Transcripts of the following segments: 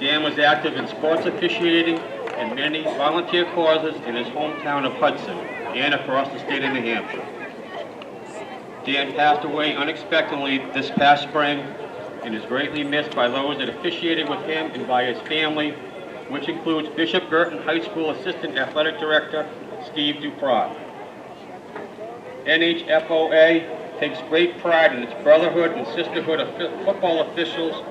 Dan was active in sports officiating and many volunteer causes in his hometown of Hudson and across the state of New Hampshire. Dan passed away unexpectedly this past spring and is greatly missed by those that officiated with him and by his family, which includes Bishop Girton High School Assistant Athletic Director Steve Duprat. NHFOA takes great pride in its brotherhood and sisterhood of football officials,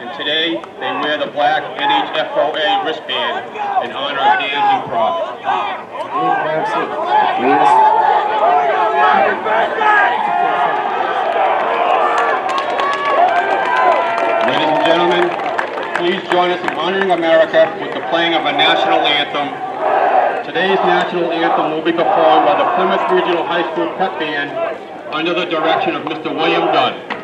and today they wear the black NHFOA wristband in honor of Dan Duprat. Ladies and gentlemen, please join us in honoring America with the playing of a national anthem. Today's national anthem will be performed by the Plymouth Regional High School Pep Band under the direction of Mr. William Dunn.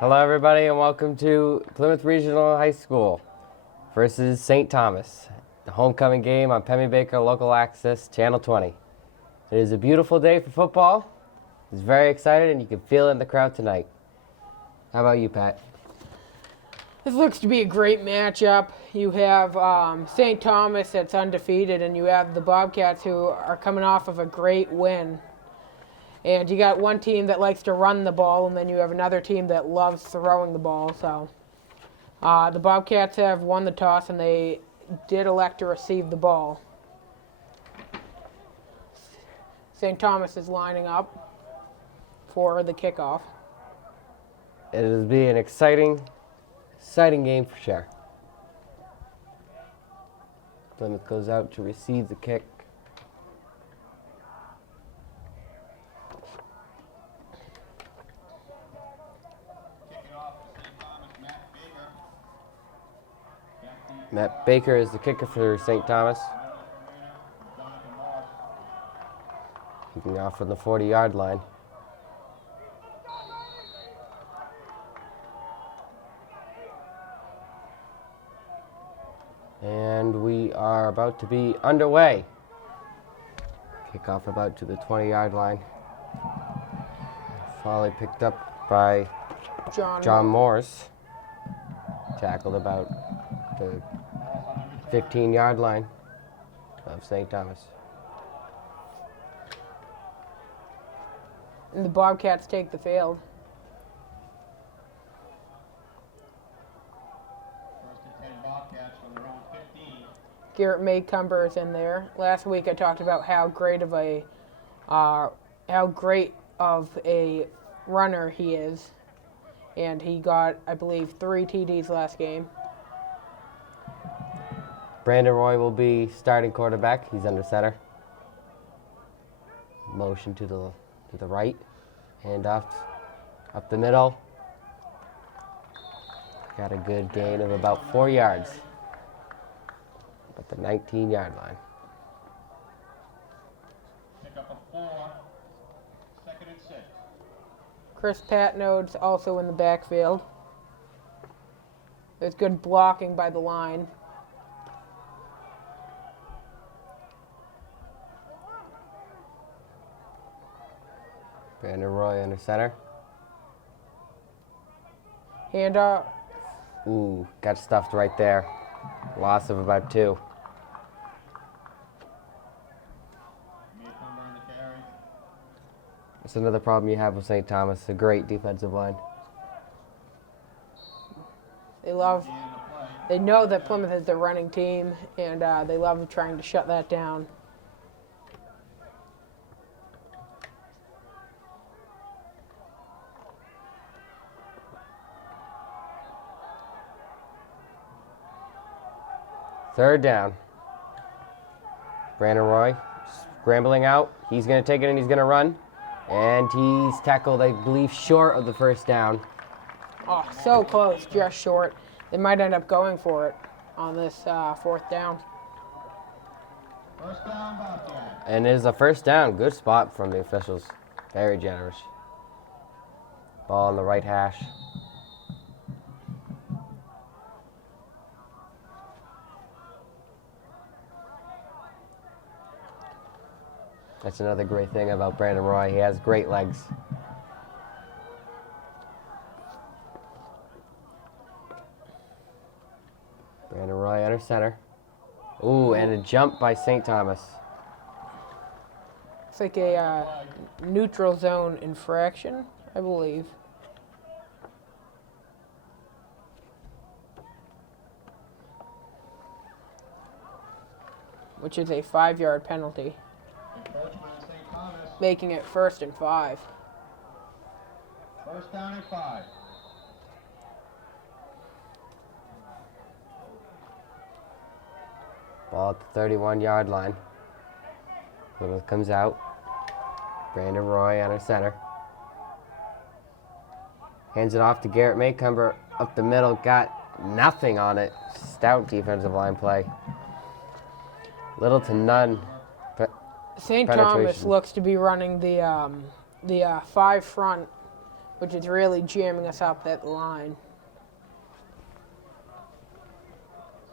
Hello everybody and welcome to Plymouth Regional High School versus St. Thomas, the homecoming game on Pemmy Baker Local Access Channel 20. It is a beautiful day for football. It's very excited and you can feel it in the crowd tonight. How about you, Pat? This looks to be a great matchup. You have St. Thomas that's undefeated, and you have the Bobcats who are coming off of a great win. And you got one team that likes to run the ball, and then you have another team that loves throwing the ball. So the Bobcats have won the toss, and they did elect to receive the ball. St. Thomas is lining up for the kickoff. It will be an exciting game for sure. Plymouth goes out to receive the kick. Matt Baker is the kicker for St. Thomas. Kicking off from the 40-yard line. And we are about to be underway. Kickoff about to the 20-yard line. Volley picked up by John Morris. Tackled about the 15-yard line of St. Thomas. And the Bobcats take the field. First and 10 Bobcats from their own 15. Garrett Maycumber is in there. Last week I talked about how great of a runner he is, and he got, I believe, 3 TDs last game. Brandon Roy will be starting quarterback. He's under center. Motion to the right. Hand off up the middle. Got a good gain of about 4 yards. At the 19-yard line. Pick up a 4. Second and 6. Chris Patnode's also in the backfield. There's good blocking by the line. Brandon Roy under center. Hand off. Ooh, got stuffed right there. Loss of about 2. That's another problem you have with St. Thomas, a great defensive line. They know that Plymouth is the running team, and they love trying to shut that down. Third down. Brandon Roy scrambling out. He's going to take it and he's going to run. And he's tackled, I believe, short of the first down. Oh, so close, just short. They might end up going for it on this fourth down. First down, Bobcats. And it is a first down. Good spot from the officials. Very generous. Ball on the right hash. That's another great thing about Brandon Roy. He has great legs. Brandon Roy under center. Ooh, and a jump by St. Thomas. It's like a neutral zone infraction, I believe. Which is a 5-yard penalty, Encroachment on St. Thomas. making it 1st and 5. First down and 5. Ball at the 31-yard line. Plymouth comes out. Brandon Roy under center. Hands it off to Garrett Maycumber up the middle. Got nothing on it. Stout defensive line play. Little to none. St. Thomas Penetration. looks to be running the 5 front, which is really jamming us up at the line.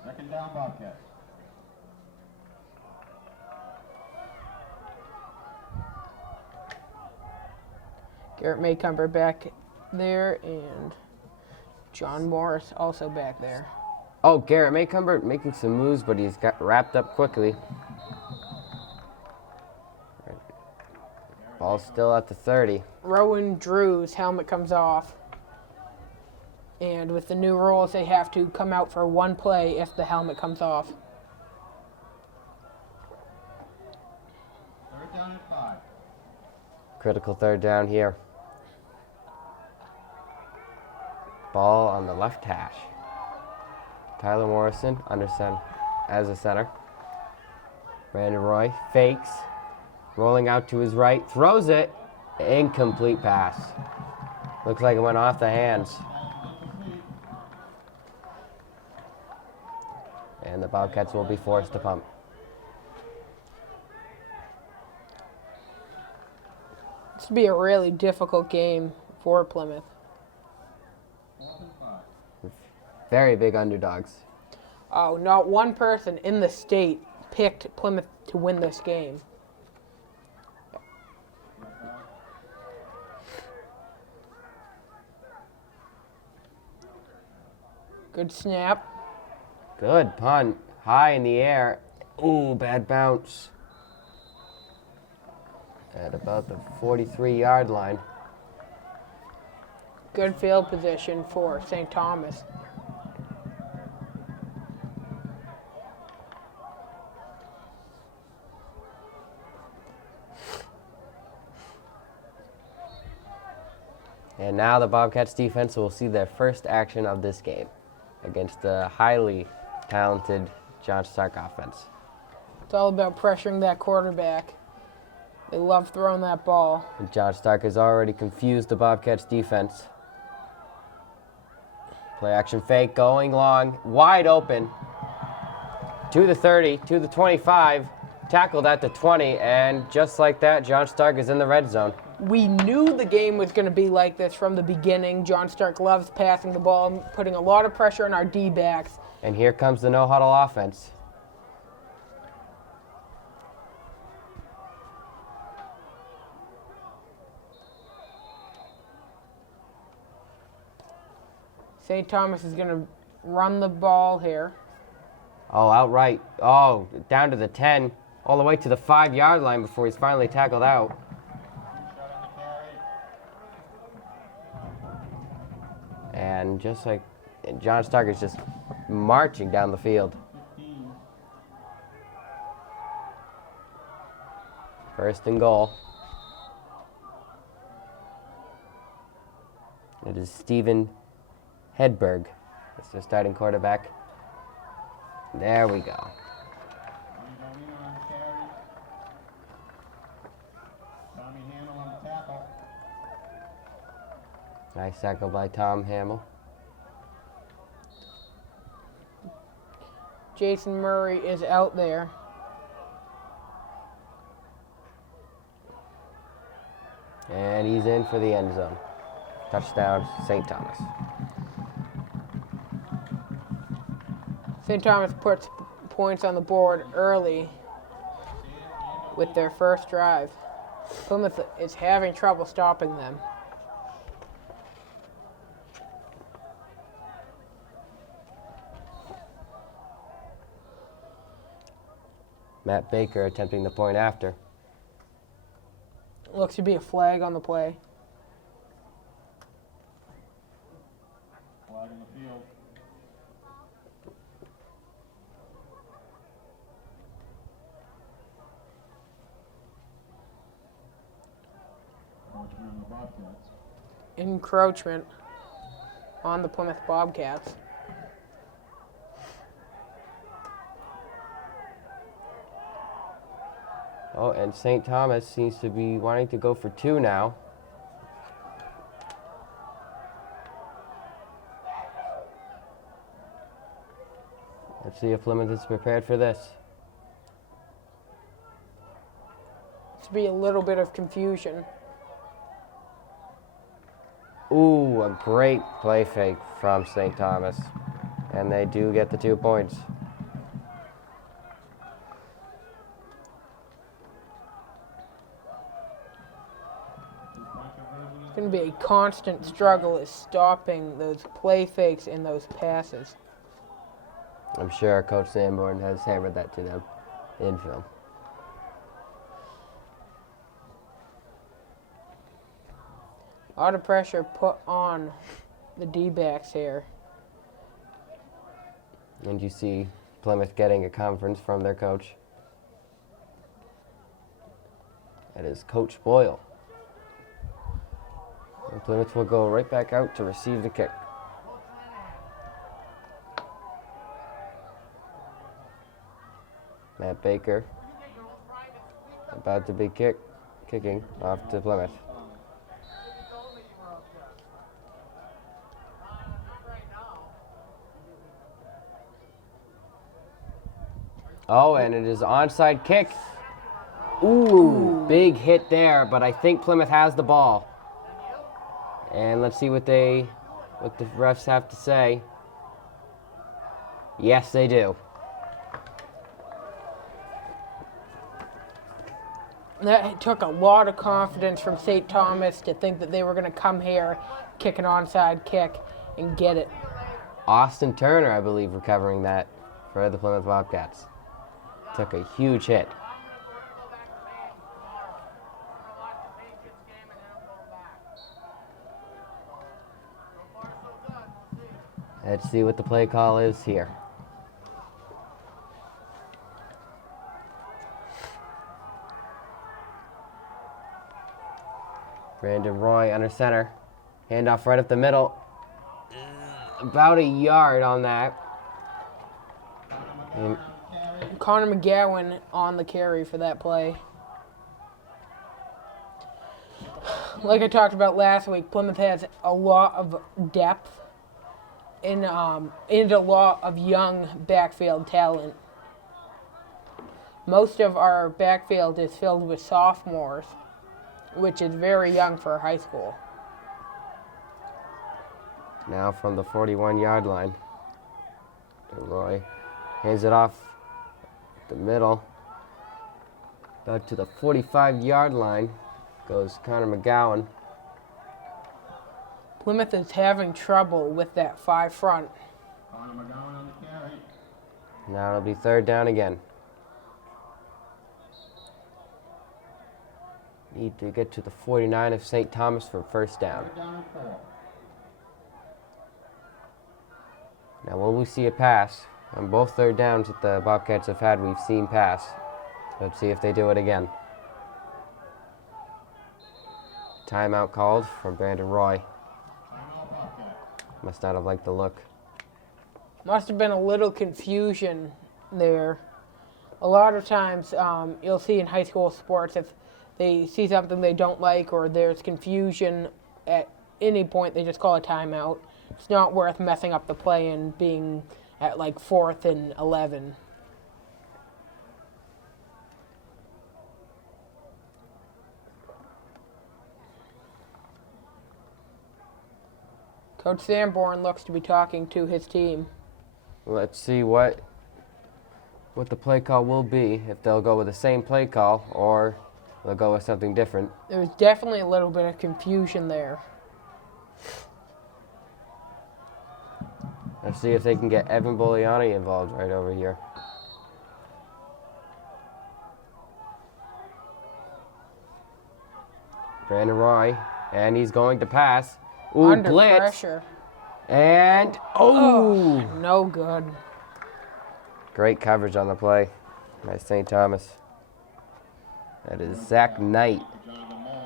Second down, Bobcats. Garrett Maycumber back there, and John Morris also back there. Oh, Garrett Maycumber making some moves, but he's got wrapped up quickly. Ball still at the 30. Rowan Drew's helmet comes off. And with the new rules, they have to come out for one play if the helmet comes off. Third down and 5. Critical third down here. Ball on the left hash. Tyler Morrison under center as a center. Brandon Roy fakes. Rolling out to his right. Throws it. Incomplete pass. Looks like it went off the hands. And the Bobcats will be forced to pump. This would be a really difficult game for Plymouth. Fourth and 5. Very big underdogs. Oh, not one person in the state picked Plymouth to win this game. Good snap. Good punt. High in the air. Ooh, bad bounce. At about the 43-yard line. Good field position for St. Thomas. And now the Bobcats defense will see their first action of this game against the highly talented John Stark offense. It's all about pressuring that quarterback. They love throwing that ball. And John Stark has already confused the Bobcats defense. Play action fake, going long, wide open. To the 30, to the 25, tackled at the 20, and just like that, John Stark is in the red zone. We knew the game was going to be like this from the beginning. John Stark loves passing the ball, putting a lot of pressure on our D-backs. And here comes the no-huddle offense. St. Thomas is going to run the ball here. Oh, outright. Oh, down to the 10, all the way to the 5-yard line before he's finally tackled out. Shot on the and just like John Stark is just marching down the field. 15. First and goal. It is Steven Hedberg. That's the starting quarterback. There we go. Tommy Galena on the carry. Tommy Hamill on the tackle. Nice tackle by Tom Hamill. Jason Murray is out there. And he's in for the end zone. Touchdown, St. Thomas. St. Thomas puts points on the board early with their first drive. Plymouth is having trouble stopping them. Matt Baker attempting the point after. Looks to be a flag on the play. Flag in the field. Coachman on the Bobcats. Encroachment on the Plymouth Bobcats. Oh, and St. Thomas seems to be wanting to go for two now. Let's see if Plymouth is prepared for this. To be a little bit of confusion. Ooh, a great play fake from St. Thomas. And they do get the 2 points. It's going to be a constant struggle is stopping those play fakes and those passes. I'm sure Coach Sanborn has hammered that to them in film. A lot of pressure put on the D-backs here. And you see Plymouth getting a conference from their coach. That is Coach Boyle. And Plymouth will go right back out to receive the kick. Matt Baker about to be kicking off to Plymouth. Oh, and it is onside kick. Ooh, big hit there, but I think Plymouth has the ball. And let's see what the refs have to say. Yes, they do. That took a lot of confidence from St. Thomas to think that they were going to come here, kick an onside kick, and get it. Austin Turner, I believe, recovering that for the Plymouth Bobcats. Took a huge hit. Let's see what the play call is here. Brandon Roy under center. Handoff right up the middle. About a yard on that. And Connor McGowan on the carry for that play. Like I talked about last week, Plymouth has a lot of depth and a lot of young backfield talent. Most of our backfield is filled with sophomores, which is very young for high school. now from the 41-yard line. Roy hands it off the middle. About to the 45-yard line goes Connor McGowan. Plymouth is having trouble with that 5 front. Connor McGowan on the carry. Now it'll be third down again. Need to get to the 49 of St. Thomas for first down. Third down and 4. Now, will we see a pass? On both third downs that the Bobcats have had, we've seen pass. Let's see if they do it again. Timeout called from Brandon Roy. Timeout Bobcats. Must not have liked the look. Must have been a little confusion there. A lot of times you'll see in high school sports if they see something they don't like or there's confusion at any point, they just call a timeout. It's not worth messing up the play and being at like 4th and 11. Coach Sanborn looks to be talking to his team. Let's see what the play call will be, if they'll go with the same play call or they'll go with something different. There was definitely a little bit of confusion there. Let's see if they can get Evan Boliani involved right over here. Brandon Roy, and he's going to pass. Ooh, Under blitz. pressure. And, oh! No good. Great coverage on the play by St. Thomas. That is Zach Knight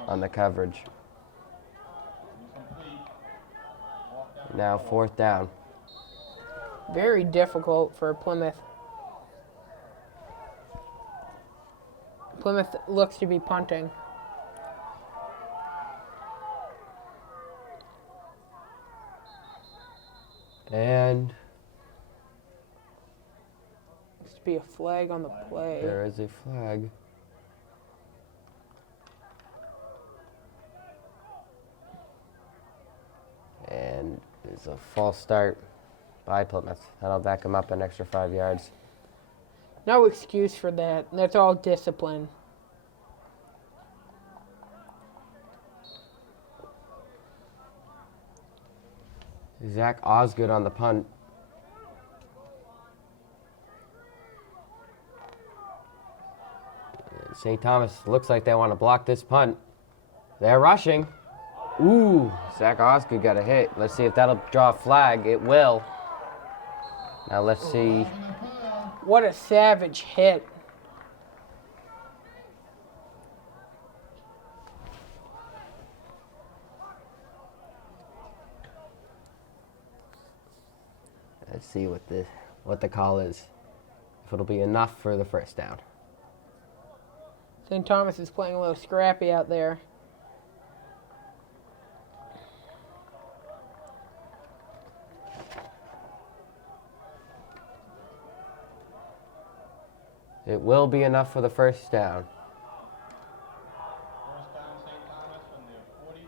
on the coverage. Now 4th down. Very difficult for Plymouth. Plymouth looks to be punting. And Looks to be a flag on the play. there is a flag. And it's a false start by Plymouth. That'll back them up an extra 5 yards. No excuse for that. That's all discipline. Zach Osgood on the punt. St. Thomas looks like they want to block this punt. They're rushing. Ooh, Zach Osgood got a hit. Let's see if that'll draw a flag. It will. Now let's see. What a savage hit. Let's see what the call is. If it'll be enough for the first down. St. Thomas is playing a little scrappy out there. It will be enough for the first down. First down, St. Thomas from their 43.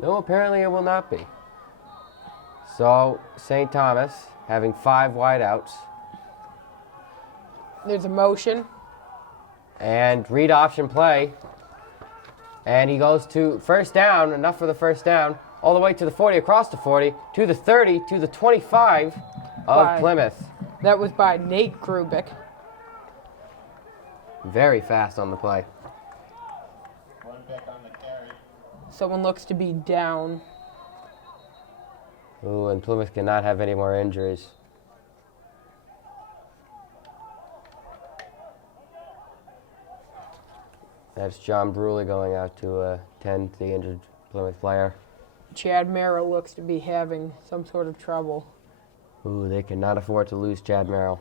No, apparently it will not be. So, St. Thomas having 5 wideouts. There's a motion. And read option play. And he goes to first down, enough for the first down, all the way to the 40, across the 40, to the 30, to the 25 of Plymouth. That was by Nate Grubik. Very fast on the play. One pick on the carry. Someone looks to be down. Ooh, and Plymouth cannot have any more injuries. That's John Bruley going out to tend to the injured Plymouth player. Chad Merrill looks to be having some sort of trouble. Ooh, they cannot afford to lose Chad Merrill.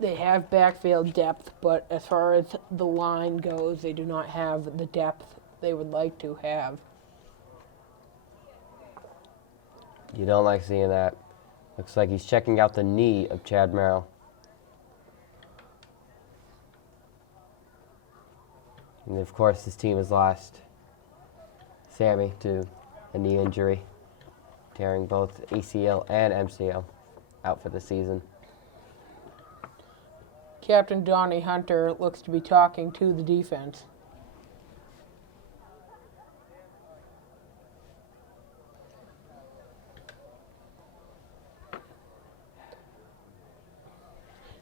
They have backfield depth, but as far as the line goes, they do not have the depth they would like to have. You don't like seeing that. Looks like he's checking out the knee of Chad Merrill. And of course, this team has lost Sammy to a knee injury, tearing both ACL and MCL out for the season. Captain Donnie Hunter looks to be talking to the defense.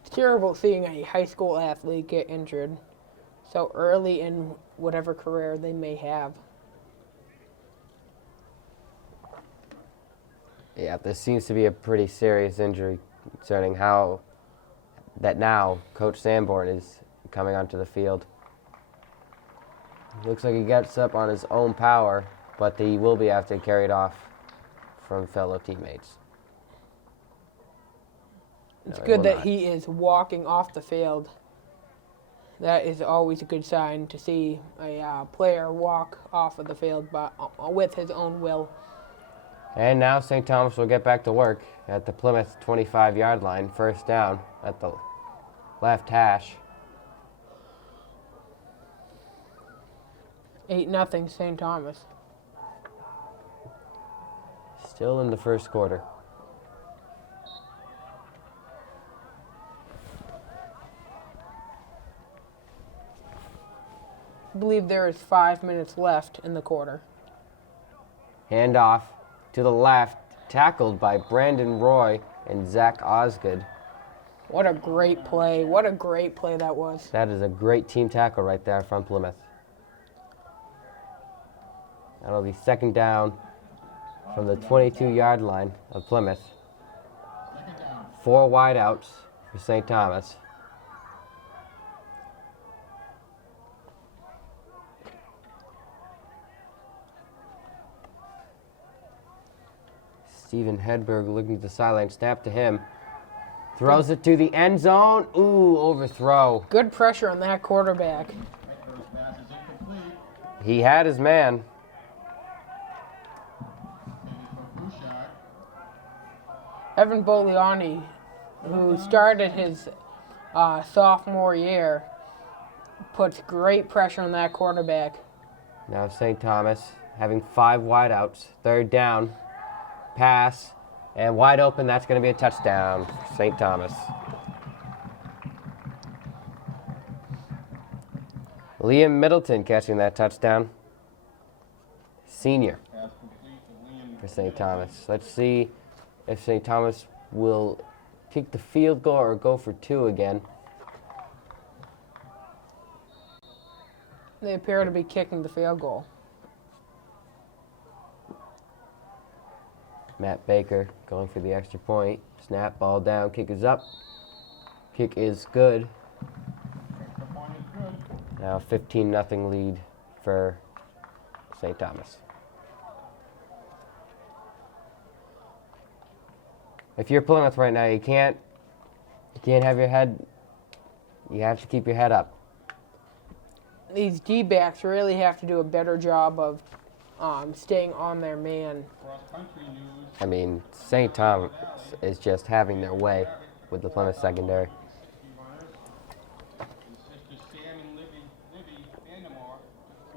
It's terrible seeing a high school athlete get injured so early in whatever career they may have. Yeah, this seems to be a pretty serious injury concerning how that now Coach Sanborn is coming onto the field. Looks like he gets up on his own power, but he will be have to carry it off from fellow teammates. It's No, good will that not. he is walking off the field. That is always a good sign to see a player walk off of the field with his own will. And now St. Thomas will get back to work at the Plymouth 25-yard line, first down at the left hash. 8-0 St. Thomas. Still in the first quarter. I believe there is 5 minutes left in the quarter. Hand off to the left, tackled by Brandon Roy and Zach Osgood. What a great play. What a great play that was. That is a great team tackle right there from Plymouth. That'll be second down from the 22-yard line of Plymouth. 4 wideouts for St. Thomas. Steven Hedberg looking at the sideline, snap to him. Throws it to the end zone. Ooh, overthrow. Good pressure on that quarterback. First pass is incomplete. He had his man. Intended for Bouchard. Evan Boliani, who started his sophomore year, puts great pressure on that quarterback. Now St. Thomas having 5 wideouts. Third down. Pass. And wide open. That's going to be a touchdown for St. Thomas. Liam Middleton catching that touchdown. Senior Pass complete to Liam. for St. Thomas. Let's see if St. Thomas will kick the field goal or go for 2 again. They appear to be kicking the field goal. Matt Baker going for the extra point. Snap, ball down, kick is up. Kick is good. Extra point is good. Now 15-0 lead for St. Thomas. If you're Plymouth right now, you can't have your head, you have to keep your head up. These D-backs really have to do a better job of staying on their man. Cross country news. I mean, St. Thomas is just having their way with the Plymouth secondary. And sisters Sam and Libby Vandermoor,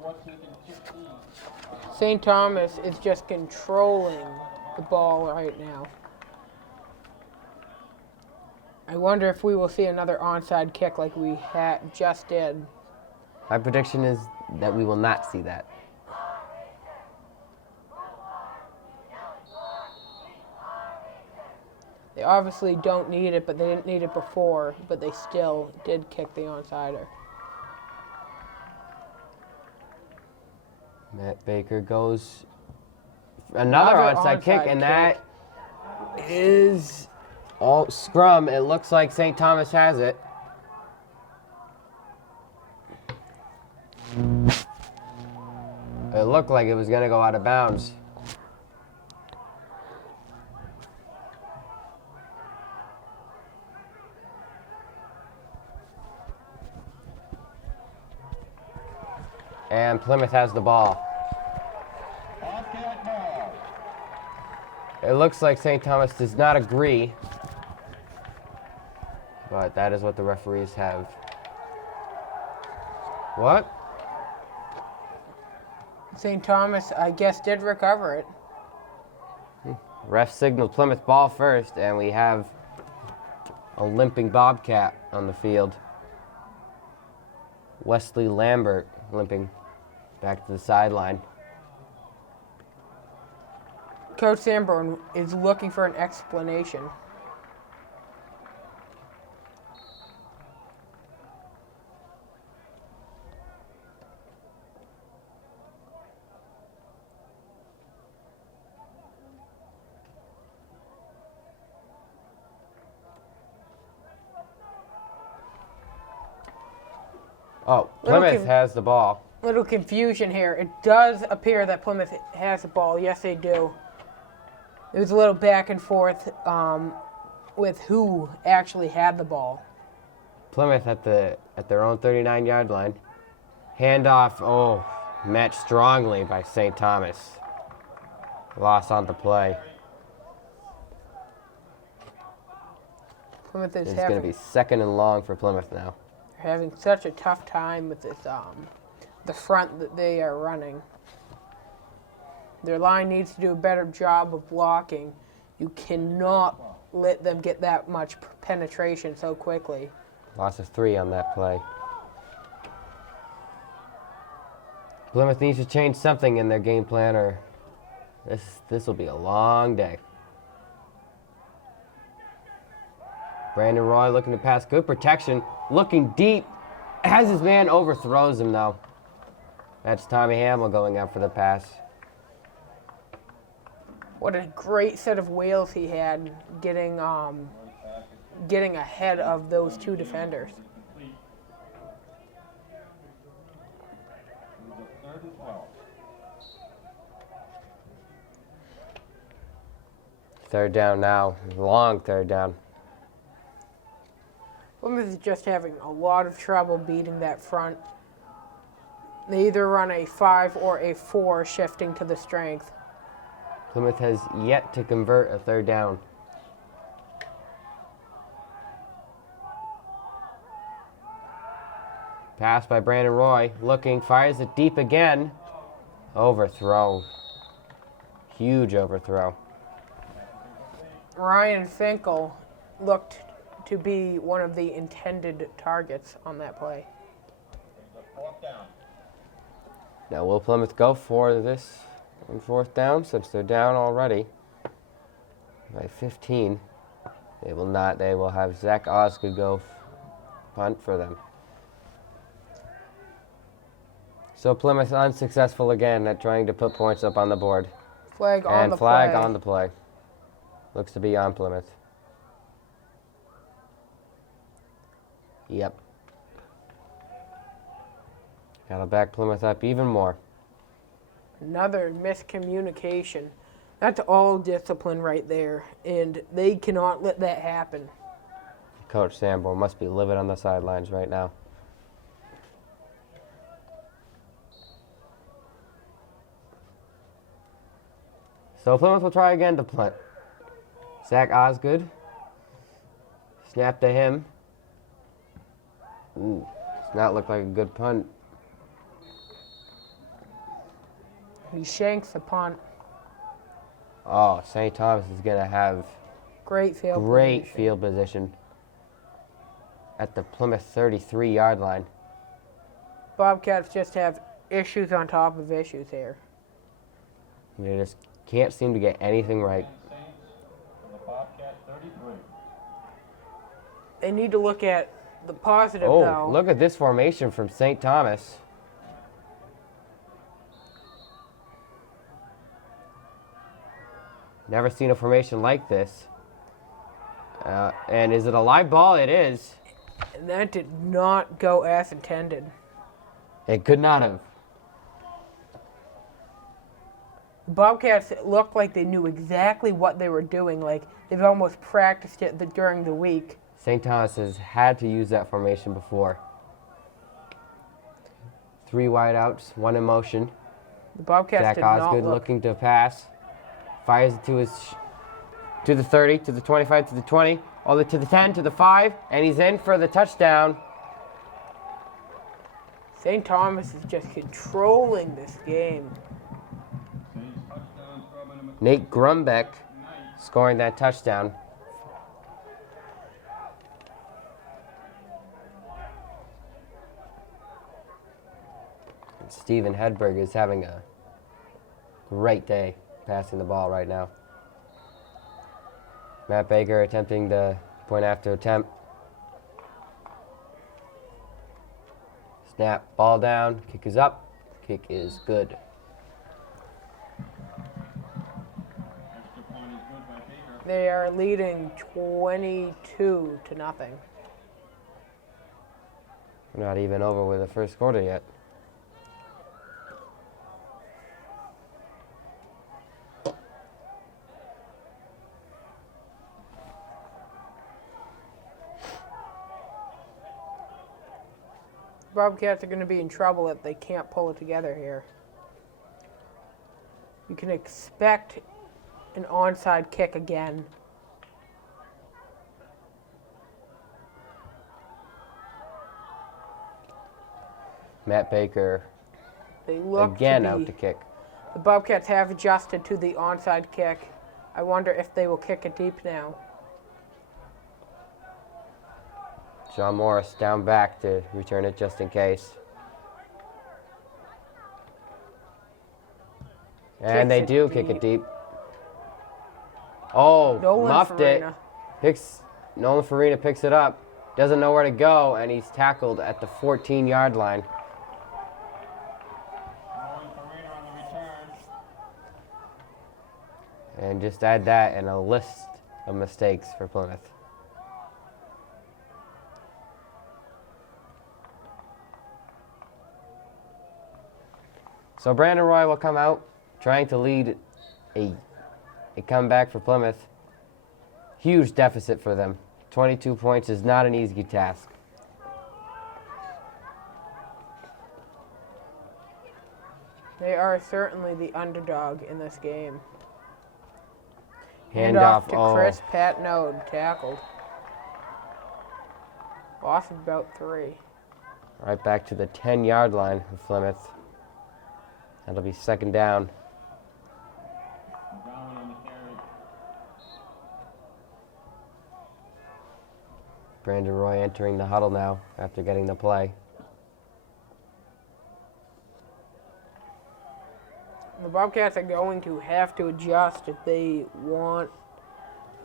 14th and 15. St. Thomas is just controlling the ball right now. I wonder if we will see another onside kick like we just did. My prediction is that we will not see that. They obviously don't need it, but they didn't need it before, but they still did kick the onsider. Matt Baker goes another onside kick, and that is all scrum. It looks like St. Thomas has it. It looked like it was going to go out of bounds. And Plymouth has the ball. Bobcat ball. It looks like St. Thomas does not agree, but that is what the referees have. What? St. Thomas, I guess, did recover it. Ref signaled Plymouth ball first, and we have a limping Bobcat on the field. Wesley Lambert limping back to the sideline. Coach Sanborn is looking for an explanation. Oh, Little Plymouth has the ball. Little confusion here. It does appear that Plymouth has the ball. Yes, they do. There was a little back and forth with who actually had the ball. Plymouth at their own 39-yard line. Handoff, met strongly by St. Thomas. Loss on the play. Plymouth is It's going to be second and long for Plymouth now. having such a tough time with this the front that they are running. Their line needs to do a better job of blocking. You cannot let them get that much penetration so quickly. Loss of 3 on that play. Plymouth needs to change something in their game plan, or this will be a long day. Brandon Roy looking to pass. Good protection. Looking deep. Has his man, overthrows him, though. That's Tommy Hamill going up for the pass. What a great set of wheels he had getting ahead of those two defenders. Third down now. Long third down. Plymouth is just having a lot of trouble beating that front. They either run a 5 or a 4 shifting to the strength. Plymouth has yet to convert a third down. Pass by Brandon Roy. Looking, fires it deep again. Overthrow. Huge overthrow. Ryan Finkel looked to be one of the intended targets on that play. Now will Plymouth go for this on fourth down, since they're down already by 15? They will not. They will have Zach Osgood go punt for them. So Plymouth unsuccessful again at trying to put points up on the board. Flag on And the flag play. on the play. Looks to be on Plymouth. Yep. Gotta back Plymouth up even more. Another miscommunication. That's all discipline right there, and they cannot let that happen. Coach Sanborn must be livid on the sidelines right now. So Plymouth will try again to punt. Zach Osgood. Snap to him. Ooh, does not look like a good punt. He shanks the punt. Oh, St. Thomas is going to have Great field great position. field position at the Plymouth 33-yard line. Bobcats just have issues on top of issues here. They just can't seem to get anything right. They need to look at the positive, Oh, though. look at this formation from St. Thomas. Never seen a formation like this. And is it a live ball? It is. And that did not go as intended. It could not have. The Bobcats looked like they knew exactly what they were doing. Like they've almost practiced it during the week. St. Thomas has had to use that formation before. 3 wideouts, 1 in motion. The Bobcats Zach did not Osgood look. looking to pass. Fires it to the 30, to the 25, to the 20, all the way to the 10, to the 5, and he's in for the touchdown. St. Thomas is just controlling this game. Nate Grumbeck scoring that touchdown. And Steven Hedberg is having a great day passing the ball right now. Matt Baker attempting the point after attempt. Snap, ball down, kick is up, kick is good. They are leading 22-0. We're not even over with the first quarter yet. Bobcats are going to be in trouble if they can't pull it together here. You can expect an onside kick again. Matt Baker They look again to out be, to kick. The Bobcats have adjusted to the onside kick. I wonder if they will kick it deep now. John Morris down back to return it just in case. And they do kick it deep. Oh, muffed it. Nolan Farina picks it up. Doesn't know where to go, and he's tackled at the 14-yard line. And just add that in a list of mistakes for Plymouth. So Brandon Roy will come out trying to lead a comeback for Plymouth. Huge deficit for them. 22 points is not an easy task. They are certainly the underdog in this game. Handoff to Chris Patnode, tackled. Loss of about 3. Right back to the 10-yard line of Plymouth. That'll be second down. Brandon Roy entering the huddle now after getting the play. The Bobcats are going to have to adjust if they want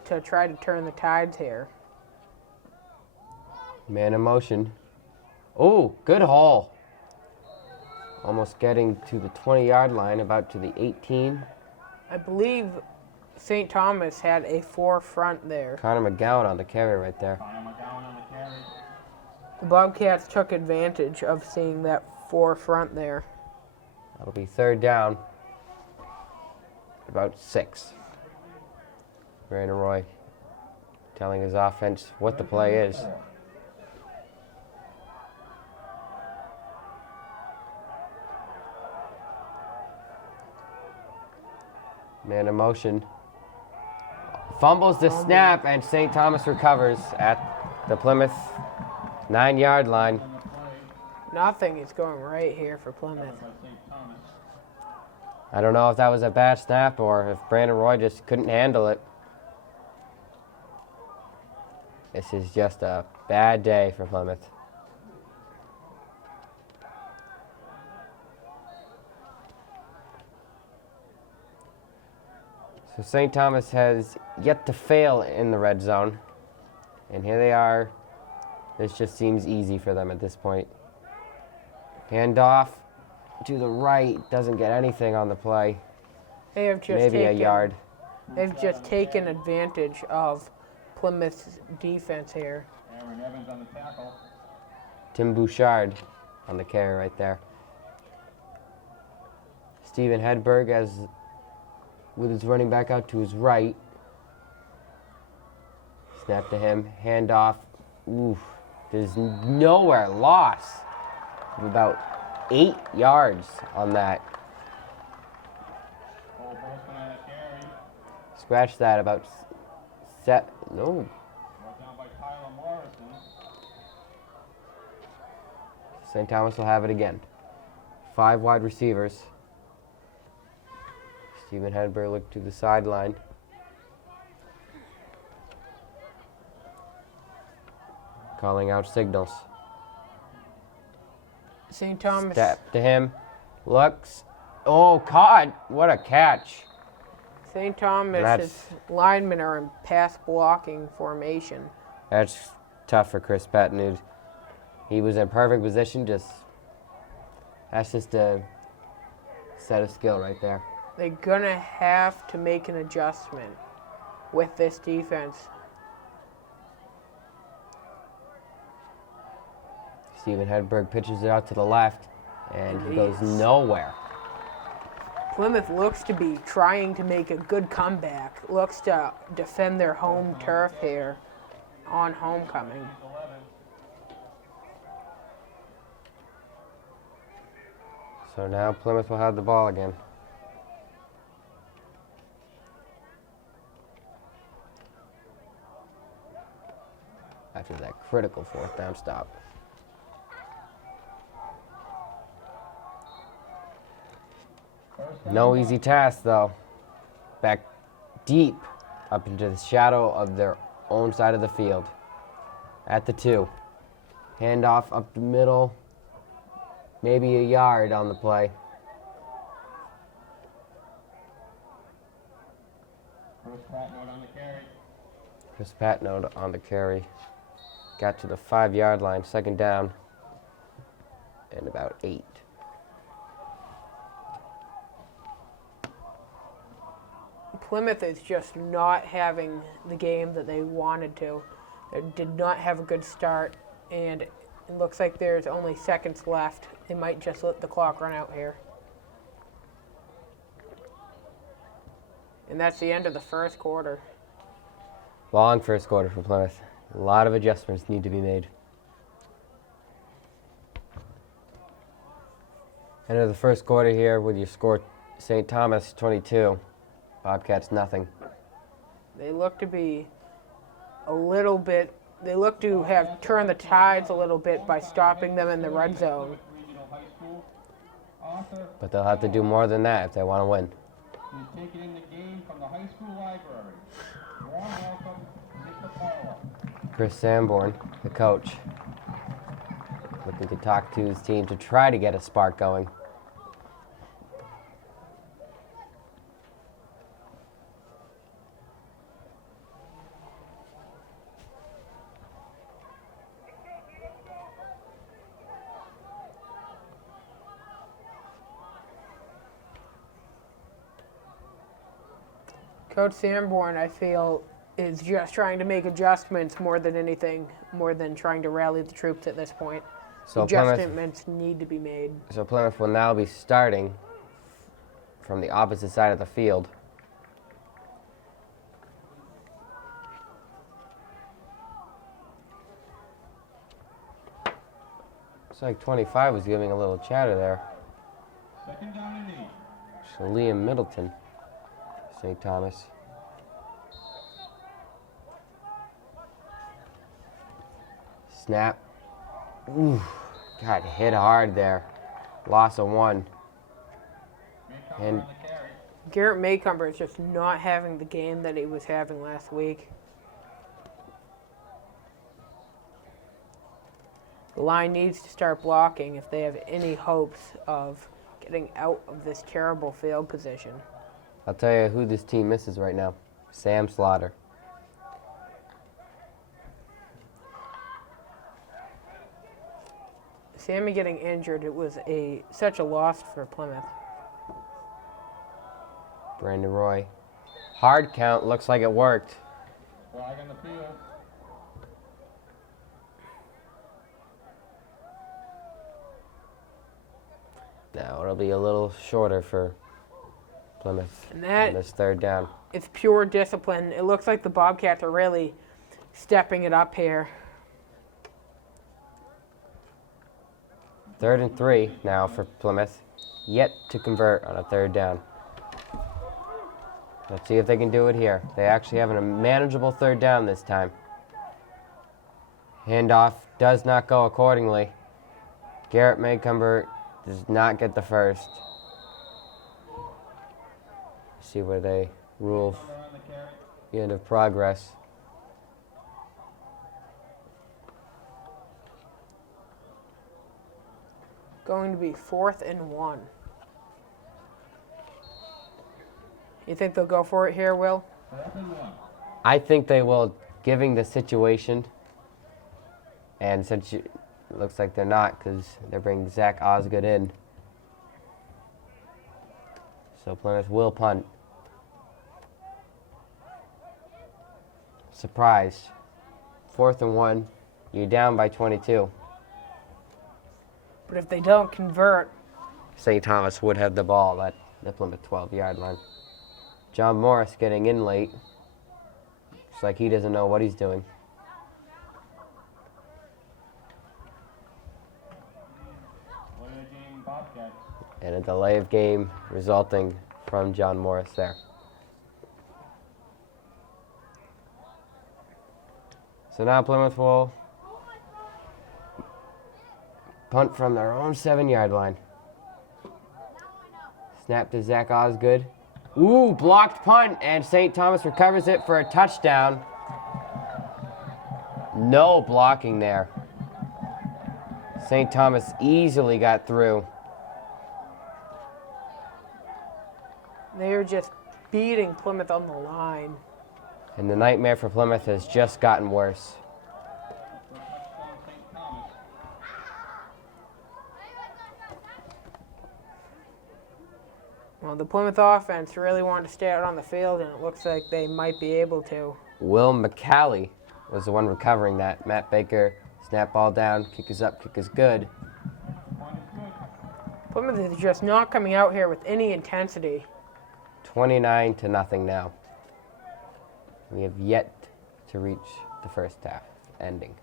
to try to turn the tides here. Man in motion. Oh, good haul. Almost getting to the 20-yard line, about to the 18. I believe St. Thomas had a 4 front there. Connor McGowan on the carry right there. The Bobcats took advantage of seeing that 4 front there. That'll be third down. About 6. Brandon Roy telling his offense what the play is. Man in motion. Fumbles the snap, and St. Thomas recovers at the Plymouth 9-yard line. Nothing is going right here for Plymouth. I don't know if that was a bad snap or if Brandon Roy just couldn't handle it. This is just a bad day for Plymouth. So St. Thomas has yet to fail in the red zone. And here they are. This just seems easy for them at this point. Handoff to the right. Doesn't get anything on the play. They have just Maybe a yard. They've just taken advantage of Plymouth's defense here. Aaron Evans on the tackle. Tim Bouchard on the carry right there. Steven Hedberg with his running back out to his right. Snap to him. Handoff. Oof. There's nowhere loss. About 8 yards on that. Scratch that. About no. Down by Tyler Morrison. St. Thomas will have it again. 5 wide receivers. Steven Hedberg looked to the sideline. Calling out signals. St. Thomas. Step to him. Looks. Oh, caught. What a catch. St. Thomas's linemen are in pass blocking formation. That's tough for Chris Patton. He was in perfect position. That's just a set of skill right there. They're going to have to make an adjustment with this defense. Steven Hedberg pitches it out to the left, and he goes nowhere. Plymouth looks to be trying to make a good comeback, looks to defend their home turf here on homecoming. So now Plymouth will have the ball again. After that critical fourth down stop. No easy task, though. Back deep up into the shadow of their own side of the field. At the 2. Handoff up the middle. Maybe a yard on the play. Chris Patnode on the carry. Got to the 5-yard line, 2nd down, and about 8. Plymouth is just not having the game that they wanted to. They did not have a good start, and it looks like there's only seconds left. They might just let the clock run out here. And that's the end of the first quarter. Long first quarter for Plymouth. A lot of adjustments need to be made. End of the first quarter here with your score, St. Thomas 22, Bobcats nothing. They look to be a little bit, they look to have turned the tides a little bit by stopping them in the red zone. But they'll have to do more than that if they want to win. He's taking in the game from the high school library. Warm welcome, Mr. Paula. Chris Sanborn, the coach, looking to talk to his team to try to get a spark going. Coach Sanborn, I feel, is just trying to make adjustments more than anything, more than trying to rally the troops at this point. So Adjustments need to be made. So Plymouth will now be starting from the opposite side of the field. Looks like 25 was giving a little chatter there. 2nd down and 8. So Liam Middleton, St. Thomas. Snap. Ooh, got hit hard there. Loss of 1. And Garrett Maycumber is just not having the game that he was having last week. The line needs to start blocking if they have any hopes of getting out of this terrible field position. I'll tell you who this team misses right now. Sam Slaughter. Sammy getting injured, it was such a loss for Plymouth. Brandon Roy. Hard count, looks like it worked. Flag on the field. Now it'll be a little shorter for Plymouth And that- on this 3rd down. It's pure discipline. It looks like the Bobcats are really stepping it up here. 3rd and 3 now for Plymouth. Yet to convert on a 3rd down. Let's see if they can do it here. They actually have a manageable 3rd down this time. Handoff does not go accordingly. Garrett Maycumber does not get the first. See where they rule the end of progress. Going to be 4th and 1. You think they'll go for it here, Will? 4th and 1. I think they will, giving the situation. And since it looks like they're not, because they're bringing Zach Osgood in. So Plymouth will punt. Surprise. 4th and 1. You're down by 22. But if they don't convert, St. Thomas would have the ball at the Plymouth 12-yard line. John Morris getting in late. Looks like he doesn't know what he's doing. Play the game, Bobcats. And a delay of game resulting from John Morris there. So now Plymouth will punt from their own 7-yard line. Snap to Zach Osgood. Ooh, blocked punt, and St. Thomas recovers it for a touchdown. No blocking there. St. Thomas easily got through. they're just beating Plymouth on the line. And the nightmare for Plymouth has just gotten worse. Well, the Plymouth offense really wanted to stay out on the field, and it looks like they might be able to. Will McCallie was the one recovering that. Matt Baker, snap ball down, kick is up, kick is good. Plymouth is just not coming out here with any intensity. 29-0 now. We have yet to reach the first half ending.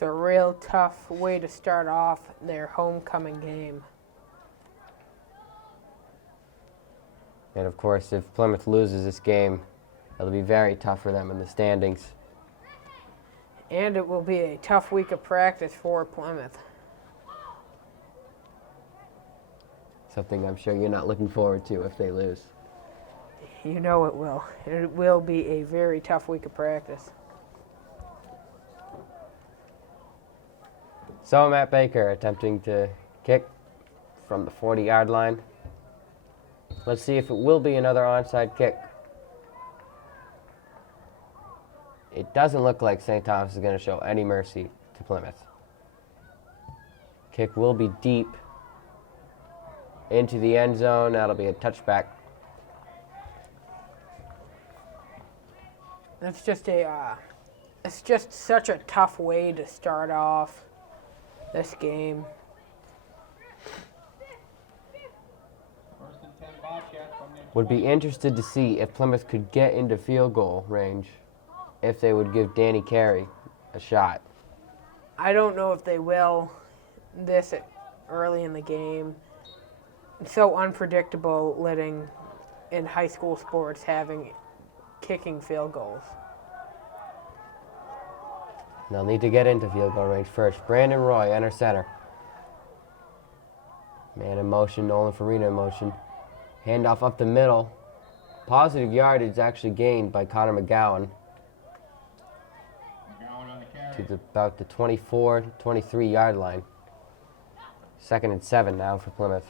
It's a real tough way to start off their homecoming game. And of course, if Plymouth loses this game, it'll be very tough for them in the standings. And it will be a tough week of practice for Plymouth. Something I'm sure you're not looking forward to if they lose. You know it will. It will be a very tough week of practice. So Matt Baker attempting to kick from the 40-yard line. Let's see if it will be another onside kick. It doesn't look like St. Thomas is going to show any mercy to Plymouth. Kick will be deep into the end zone. That'll be a touchback. That's just it's just such a tough way to start off this game. First and 10 Bobcats from their Would be interested to see if Plymouth could get into field goal range, if they would give Danny Carey a shot. I don't know if they will this early in the game. It's so unpredictable letting in high school sports having kicking field goals. They'll need to get into field goal range first. Brandon Roy, enter center. Man in motion, Nolan Farina in motion. Handoff up the middle. Positive yardage actually gained by Connor McGowan McGowan on the carry. to about the 24, 23-yard line. 2nd and 7 now for Plymouth.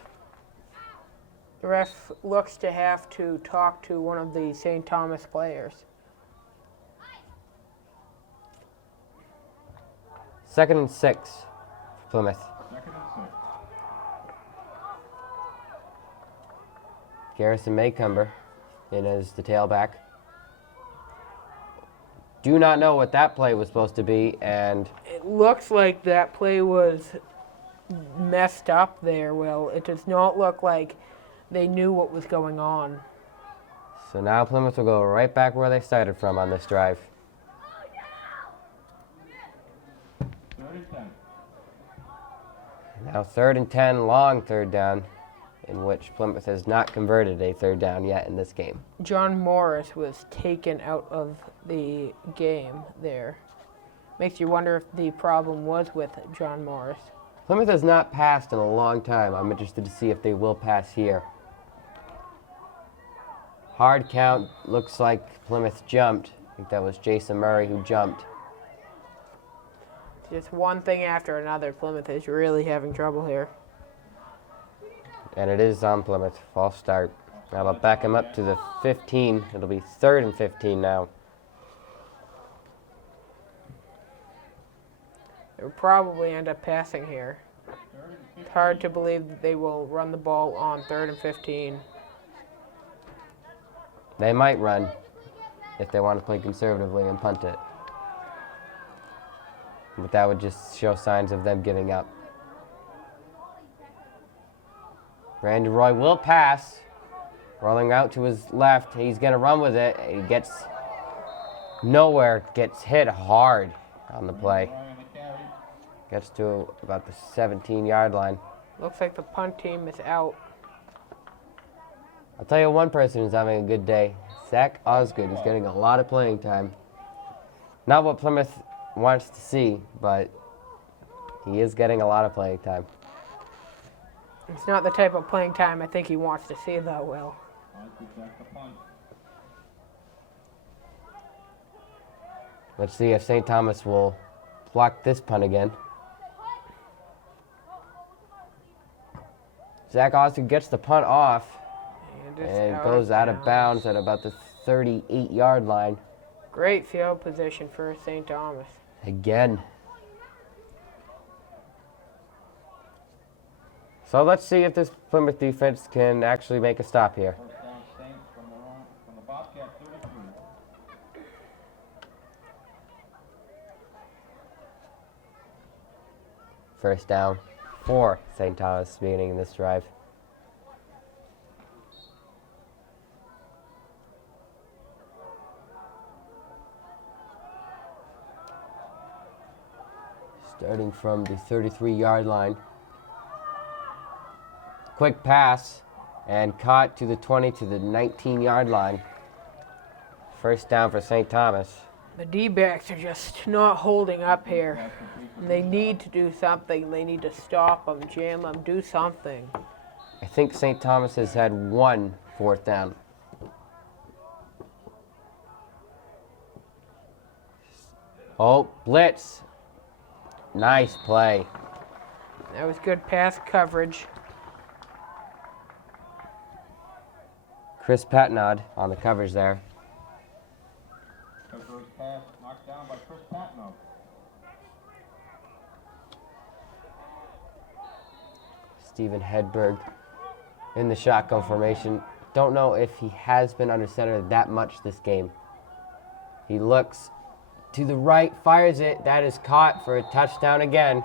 The ref looks to have to talk to one of the St. Thomas players. 2nd and 6 for Plymouth. Second and 6. Garrison Maycumber in as the tailback. Do not know what that play was supposed to be, and It looks like that play was messed up there, Will. It does not look like they knew what was going on. so now Plymouth will go right back where they started from on this drive. Third and 10. Now 3rd and 10, long third down, in which Plymouth has not converted a third down yet in this game. John Morris was taken out of the game there. Makes you wonder if the problem was with John Morris. Plymouth has not passed in a long time. I'm interested to see if they will pass here. Hard count, looks like Plymouth jumped. I think that was Jason Murray who jumped. Just one thing after another. Plymouth is really having trouble here. And it is on Plymouth. False start. That'll back him up to the 15. It'll be 3rd and 15 now. They'll probably end up passing here. It's hard to believe that they will run the ball on 3rd and 15. They might run. if they want to play conservatively and punt it. But that would just show signs of them giving up. Brandon Roy will pass. Rolling out to his left. He's going to run with it. He gets nowhere. Gets hit hard on the play. Gets to about the 17-yard line. Looks like the punt team is out. I'll tell you one person who's having a good day. Zach Osgood is getting a lot of playing time. Not what Plymouth wants to see, but he is getting a lot of playing time. It's not the type of playing time I think he wants to see, though, Will. Let's see if St. Thomas will block this punt again. Zach Osgood gets the punt off and goes out of bounds at about the 38-yard line. Great field position for St. Thomas. Again. So let's see if this Plymouth defense can actually make a stop here. First down, Saints from the Bobcat 33. First down for St. Thomas beginning in this drive. Starting from the 33-yard line. Quick pass and caught to the 20 to the 19-yard line. First down for St. Thomas. The D-backs are just not holding up here. And they need to do something. They need to stop them, jam them, do something. I think St. Thomas has had one fourth down. Oh, blitz. Nice play. That was good pass coverage. Chris Patnod on the coverage there. First pass knocked down by Chris Patno. Steven Hedberg in the shotgun formation. Don't know if he has been under center that much this game. He looks to the right, fires it. That is caught for a touchdown again.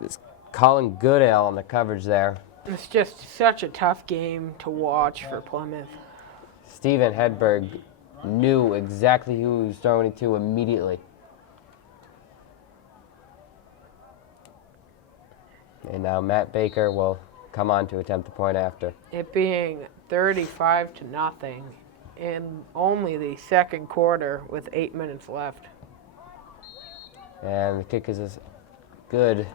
It's Colin Goodale on the coverage there. It's just such a tough game to watch for Plymouth. Steven Hedberg knew exactly who he was throwing it to immediately. And now Matt Baker will come on to attempt the point after. It being 35-0 in only the second quarter with 8 minutes left. And the kick is good.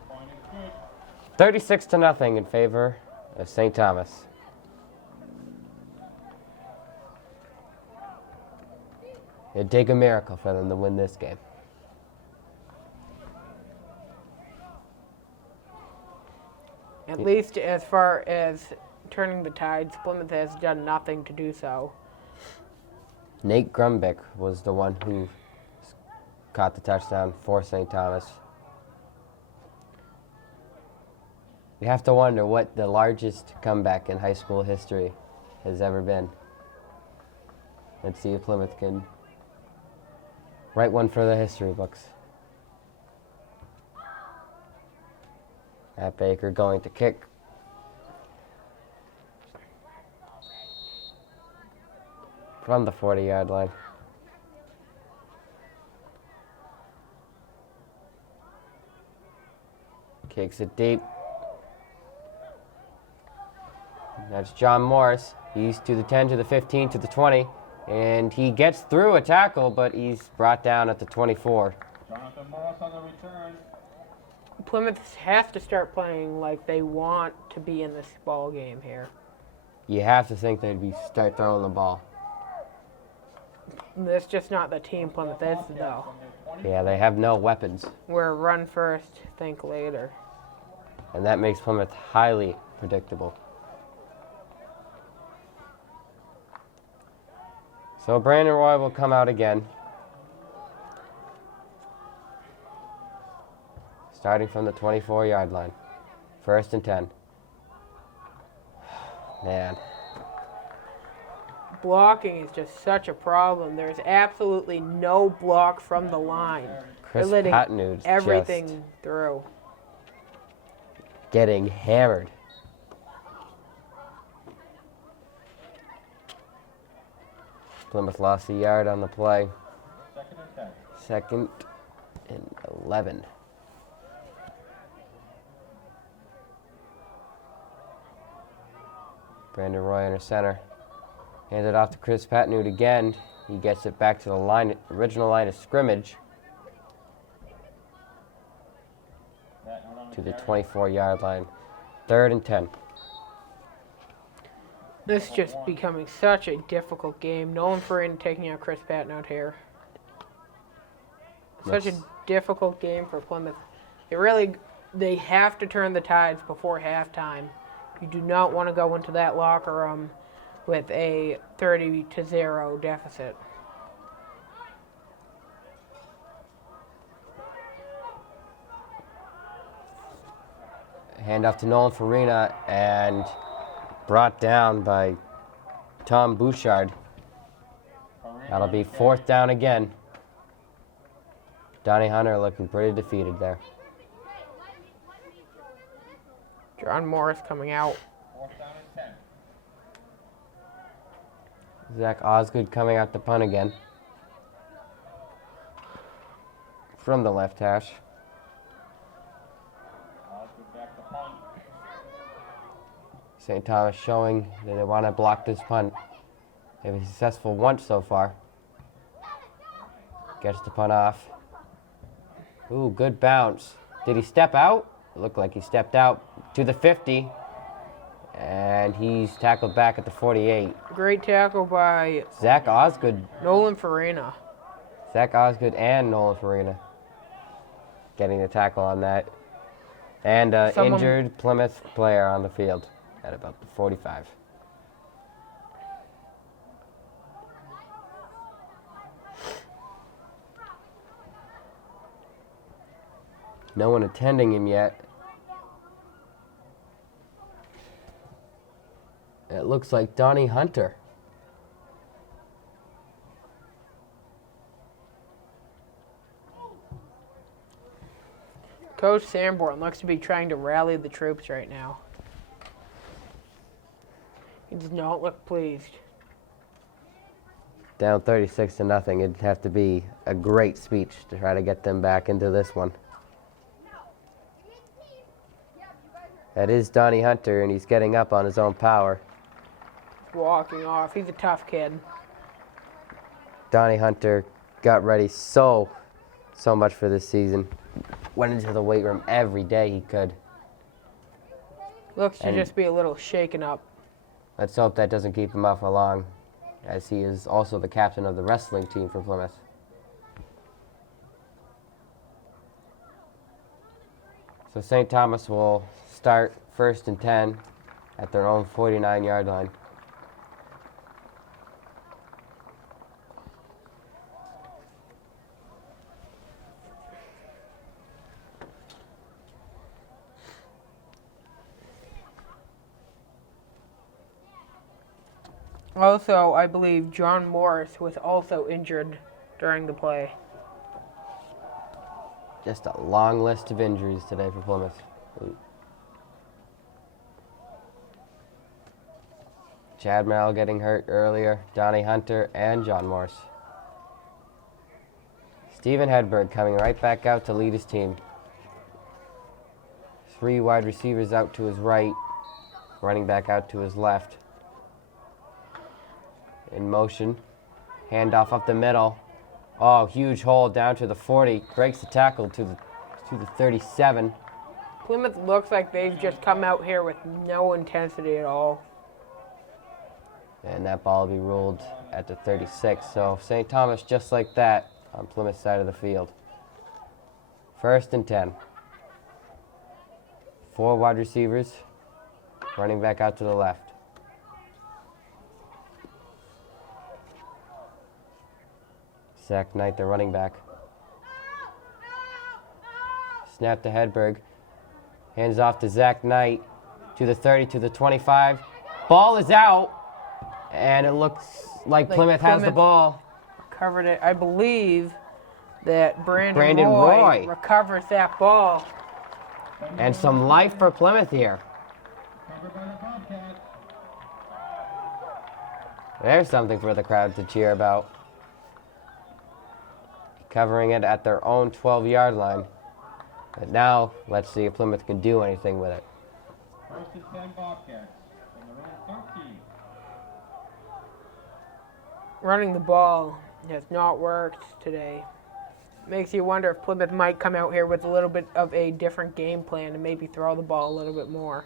36-0 in favor of St. Thomas. It'd take a miracle for them to win this game. At least as far as turning the tides, Plymouth has done nothing to do so. Nate Grumbick was the one who caught the touchdown for St. Thomas. You have to wonder what the largest comeback in high school history has ever been. Let's see if Plymouth can write one for the history books. Matt Baker going to kick. From the 40-yard line. Kicks it deep. That's John Morris. He's to the 10, to the 15, to the 20. And he gets through a tackle, but he's brought down at the 24. Jonathan Morris on the return. Plymouth has to start playing like they want to be in this ball game here. You have to think they'd start throwing the ball. That's just not the team Plymouth is, though. Yeah, they have no weapons. We're run first, think later. And that makes Plymouth highly predictable. So Brandon Roy will come out again. Starting from the 24-yard line. 1st and 10. Man, Blocking is just such a problem. There's absolutely no block from the line. Chris They're letting Patnude's everything just through. getting hammered. Plymouth lost a yard on the play. Second and 10. Second and 11. Brandon Roy under center. Handed off to Chris Patnude again. He gets it back to the line, original line of scrimmage, to the 24-yard line. Third and 10. This is just becoming such a difficult game. Nolan Farina taking out Chris Patnout here. Such a Yes. difficult game for Plymouth. They have to turn the tides before halftime. You do not want to go into that locker room with a 30-0 deficit. Handoff to Nolan Farina and brought down by Tom Bouchard. That'll be fourth down again. Donnie Hunter looking pretty defeated there. John Morris coming out. Fourth down and 10. Zach Osgood coming out to punt again. From the left hash. Osgood back to punt. St. Thomas showing that they want to block this punt. They've been successful once so far. Gets the punt off. Ooh, good bounce. Did he step out? It looked like he stepped out to the 50. And he's tackled back at the 48. Great tackle by Zach Osgood. Nolan Farina. Zach Osgood and Nolan Farina getting the tackle on that. And injured Plymouth player on the field at about the 45. No one attending him yet. It looks like Donnie Hunter. Coach Sanborn looks to be trying to rally the troops right now. He does not look pleased. Down 36-0. It'd have to be a great speech to try to get them back into this one. That is Donnie Hunter, and he's getting up on his own power. Walking off. He's a tough kid. Donnie Hunter got ready so much for this season. Went into the weight room every day he could. Looks to And- just be a little shaken up. Let's hope that doesn't keep him off for long, as he is also the captain of the wrestling team for Plymouth. So St. Thomas will start first and 10 at their own 49-yard line. Also, I believe John Morris was also injured during the play. Just a long list of injuries today for Plymouth. Chad Merrill getting hurt earlier, Donnie Hunter, and John Morse. Steven Hedberg coming right back out to lead his team. 3 wide receivers out to his right, running back out to his left. In motion, handoff up the middle. Oh, huge hole down to the 40. Breaks the tackle to the 37. Plymouth looks like they've just come out here with no intensity at all. And that ball will be ruled at the 36. So St. Thomas just like that on Plymouth's side of the field. First and 10. 4 wide receivers, running back out to the left. Zach Knight, the running back. Snap to Hedberg. Hands off to Zach Knight. To the 30, to the 25. Ball is out, and it looks like Plymouth has the Plymouth ball. Covered it. I believe that Brandon Roy Roy. recovers that ball. And some life for Plymouth here. Covered by the Bobcats. There's something for the crowd to cheer about. Covering it at their own 12-yard line. But now, let's see if Plymouth can do anything with it. First and 10 Bobcats. From their own 13. Running the ball has not worked today. Makes you wonder if Plymouth might come out here with a little bit of a different game plan and maybe throw the ball a little bit more,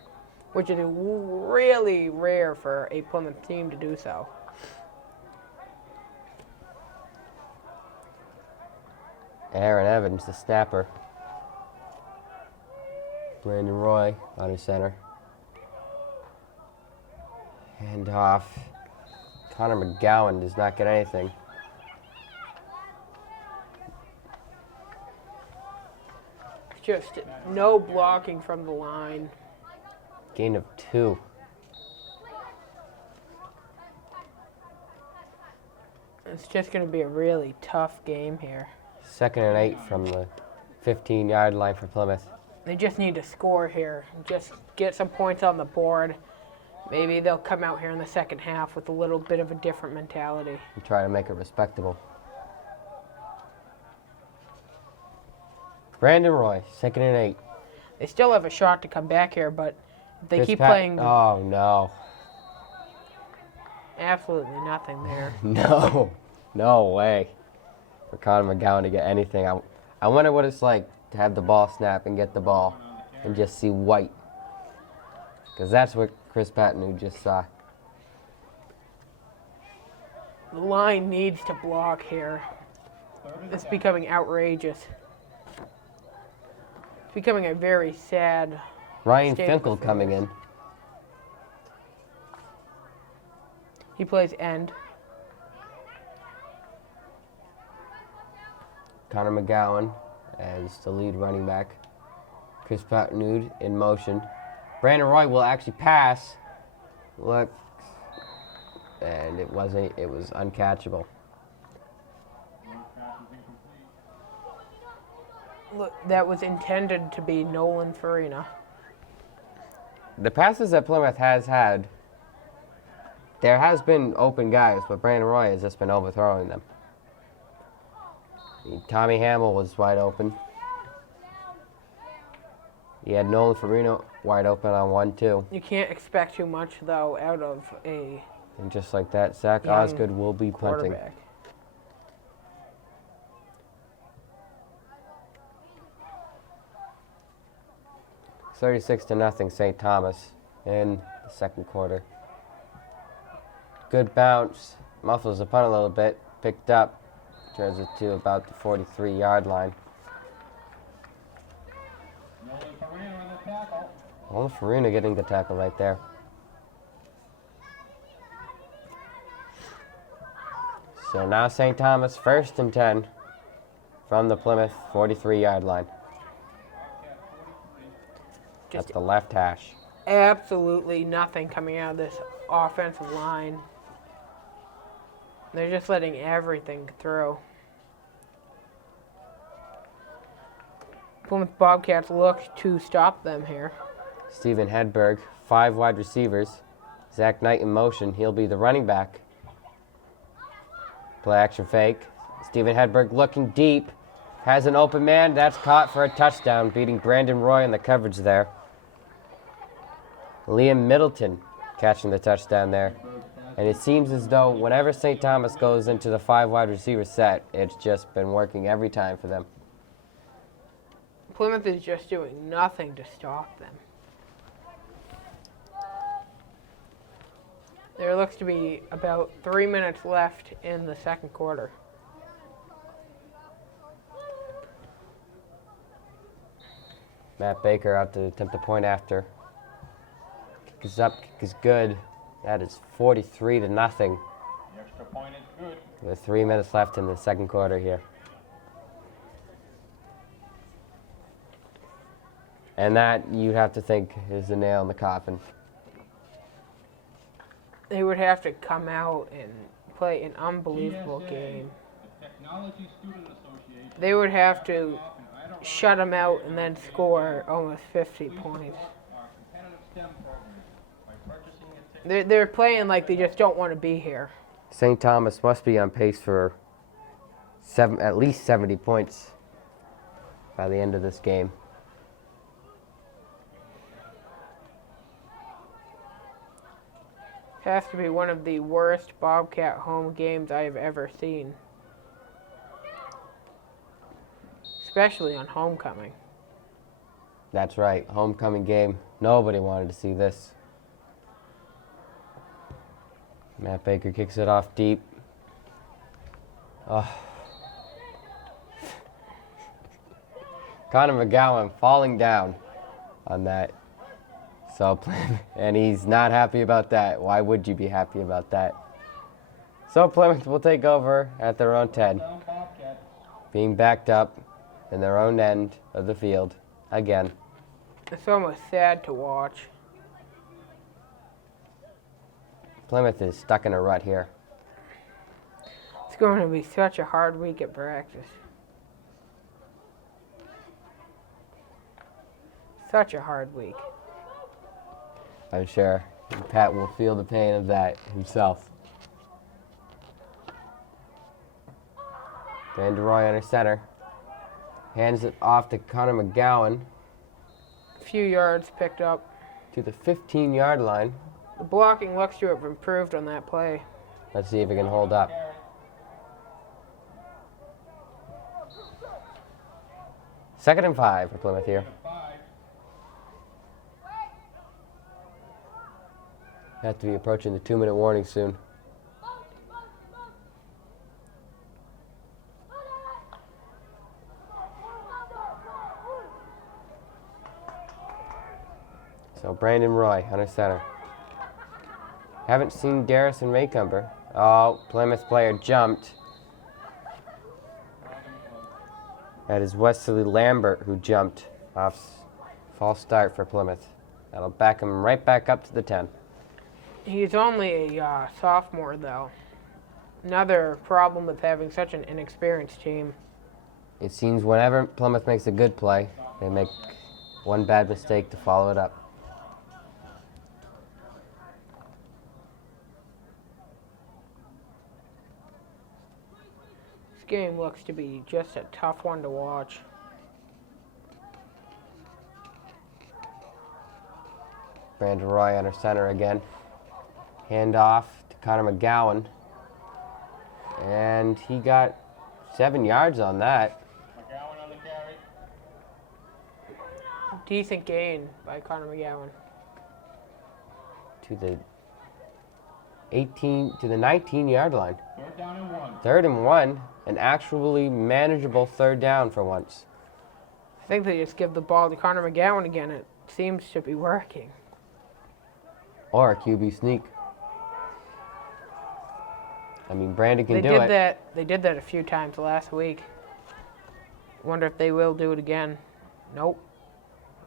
which is really rare for a Plymouth team to do so. Aaron Evans, the snapper. Brandon Roy on his center. Hand off. Connor McGowan does not get anything. Just no blocking from the line. Gain of 2. It's just going to be a really tough game here. 2nd and 8 from the 15-yard line for Plymouth. They just need to score here. Just get some points on the board. Maybe they'll come out here in the second half with a little bit of a different mentality. And try to make it respectable. Brandon Roy, 2nd and 8. They still have a shot to come back here, but if they keep playing, Oh, no. absolutely nothing there. No. No way. For Connor McGowan to get anything. I wonder what it's like to have the ball snap and get the ball and just see white. Because that's what Chris Patton just saw. The line needs to block here. It's becoming outrageous. It's becoming a very sad Ryan state of Finkel coming in. He plays end. Connor McGowan as the lead running back. Chris Patton in motion. Brandon Roy will actually pass. Look. And it was uncatchable. Look, that was intended to be Nolan Farina. The passes that Plymouth has had, there has been open guys, but Brandon Roy has just been overthrowing them. Tommy Hamill was wide open. He had Nolan Farina wide open on 1-2. You can't expect too much, though, out of a And just like that, Zach young Osgood will be punting. quarterback. $36-0 St. Thomas in the second quarter. Good bounce. Muffles the punt a little bit. Picked up. Turns it to about the 43-yard line. Nolan Farina on the tackle. Nolan Farina getting the tackle right there. So now St. Thomas 1st and 10 from the Plymouth 43-yard line. That's the left hash. Absolutely nothing coming out of this offensive line. They're just letting everything through. Plymouth Bobcats look to stop them here. Steven Hedberg, 5 wide receivers. Zach Knight in motion. He'll be the running back. Play action fake. Steven Hedberg looking deep. Has an open man. That's caught for a touchdown, beating Brandon Roy in the coverage there. Liam Middleton catching the touchdown there. And it seems as though whenever St. Thomas goes into the 5 wide receiver set, it's just been working every time for them. Plymouth is just doing nothing to stop them. There looks to be about 3 minutes left in the second quarter. Matt Baker out to attempt the point after. Kick is up, kick is good. That is 43-0. The extra point is good. With 3 minutes left in the second quarter here. And that, you'd have to think, is the nail in the coffin. They would have to come out and play an unbelievable GSA, game. the Technology Student Association. They would have to shut them out and then score almost 50 points. Our competitive STEM program by purchasing a ticket. They're playing like they just don't want to be here. St. Thomas must be on pace for at least 70 points by the end of this game. Has to be one of the worst Bobcat home games I have ever seen. Especially on homecoming. That's right, homecoming game. Nobody wanted to see this. Matt Baker kicks it off deep. Oh. Connor McGowan falling down on that. So, and he's not happy about that. Why would you be happy about that? So Plymouth will take over at their own 10, being backed up in their own end of the field again. It's almost sad to watch. Plymouth is stuck in a rut here. It's going to be such a hard week at practice. Such a hard week. I'm sure Pat will feel the pain of that himself. Van DeRoy under center. Hands it off to Connor McGowan A few yards picked up. to the 15-yard line. The blocking looks to have improved on that play. Let's see if it can hold up. Second and 5 for Plymouth here. Have to be approaching the 2-minute warning soon. So Brandon Roy under center. Haven't seen Garrison Maycumber. Oh, Plymouth player jumped. That is Wesley Lambert who jumped off. False start for Plymouth. That'll back him right back up to the 10. He's only a sophomore, though. Another problem with having such an inexperienced team. It seems whenever Plymouth makes a good play, they make one bad mistake to follow it up. This game looks to be just a tough one to watch. Brandon Roy under center again. Hand off to Connor McGowan. And he got 7 yards on that. McGowan on the carry. Decent gain by Connor McGowan. To the 19-yard line. Third down and 1. 3rd and 1, an actually manageable 3rd down for once. I think they just give the ball to Connor McGowan again. It seems to be working. Or a QB sneak. I mean, Brandon can do it. They did that a few times last week. Wonder if they will do it again. Nope.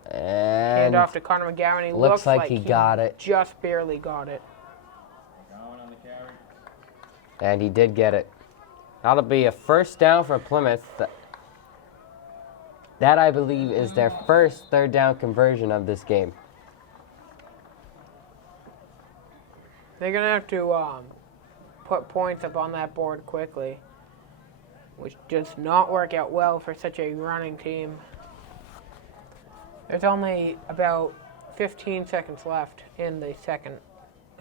And Hand off to Connor McGowan. He looks like he got it. Just barely got it. McGowan on the carry. And he did get it. That'll be a 1st down for Plymouth. That, I believe, is their first 3rd down conversion of this game. They're going to have to put points up on that board quickly, which does not work out well for such a running team. There's only about 15 seconds left in the second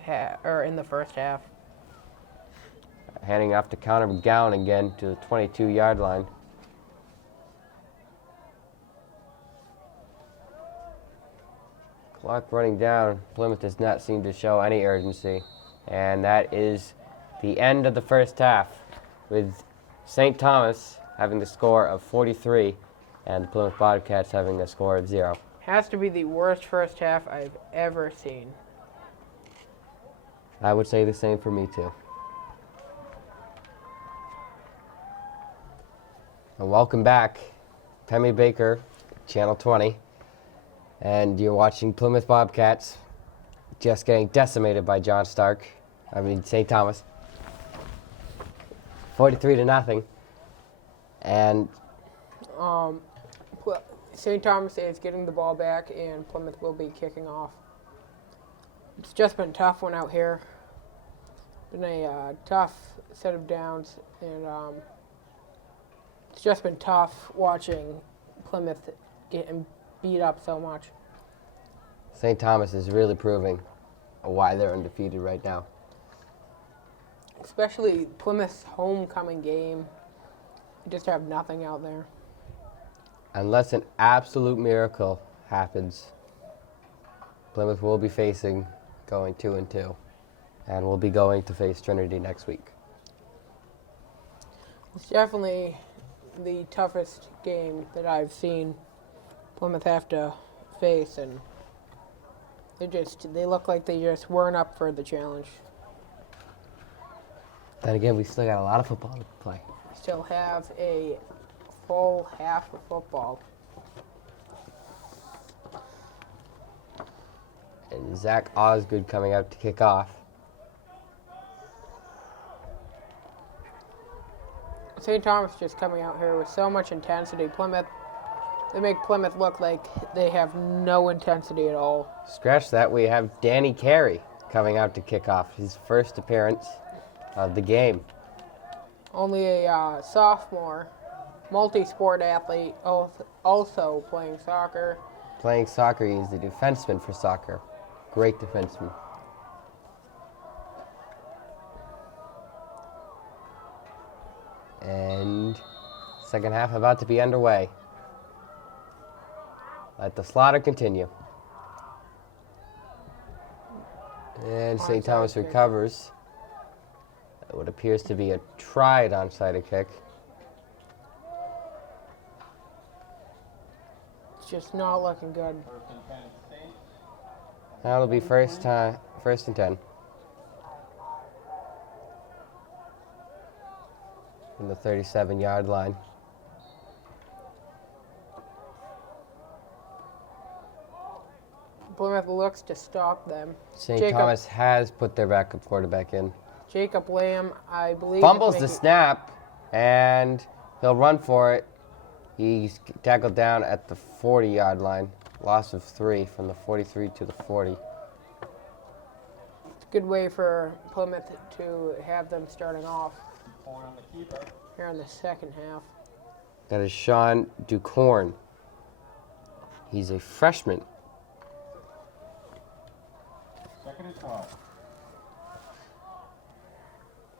half, or in the first half. Handing off to Connor McGowan again to the 22-yard line. Clock running down. Plymouth does not seem to show any urgency. And that is the end of the first half, with St. Thomas having the score of 43 and the Plymouth Bobcats having a score of 0. Has to be the worst first half I've ever seen. I would say the same for me too. And welcome back, Pemmy Baker, Channel 20, and you're watching Plymouth Bobcats just getting decimated by John Stark St. Thomas. 43-0. And St. Thomas is getting the ball back, and Plymouth will be kicking off. It's just been a tough one out here. Been a tough set of downs, and it's just been tough watching Plymouth getting beat up so much. St. Thomas is really proving why they're undefeated right now. Especially Plymouth's homecoming game. You just have nothing out there. Unless an absolute miracle happens, Plymouth will be facing going 2-2, and we'll be going to face Trinity next week. It's definitely the toughest game that I've seen Plymouth have to face, and they look like they just weren't up for the challenge. Then again, we still got a lot of football to play. Still have a full half of football. And Zach Osgood coming out to kick off. St. Thomas just coming out here with so much intensity. They make Plymouth look like they have no intensity at all. Scratch that, we have Danny Carey coming out to kick off his first appearance of the game. Only a sophomore, multi-sport athlete, also playing soccer. Playing soccer, he's the defenseman for soccer. Great defenseman. And second half about to be underway. Let the slaughter continue. And St. Thomas recovers. What appears to be a tried onside kick. It's just not looking good. That'll be first and 10. From the 37-yard line. Plymouth looks to stop them. St. Thomas has put their backup quarterback in. Jacob Lamb, I believe. Fumbles the snap, and he'll run for it. He's tackled down at the 40-yard line. Loss of 3 from the 43 to the 40. It's a good way for Plymouth to have them starting off here in the second half. That is Sean Ducorn. He's a freshman. Second and 12.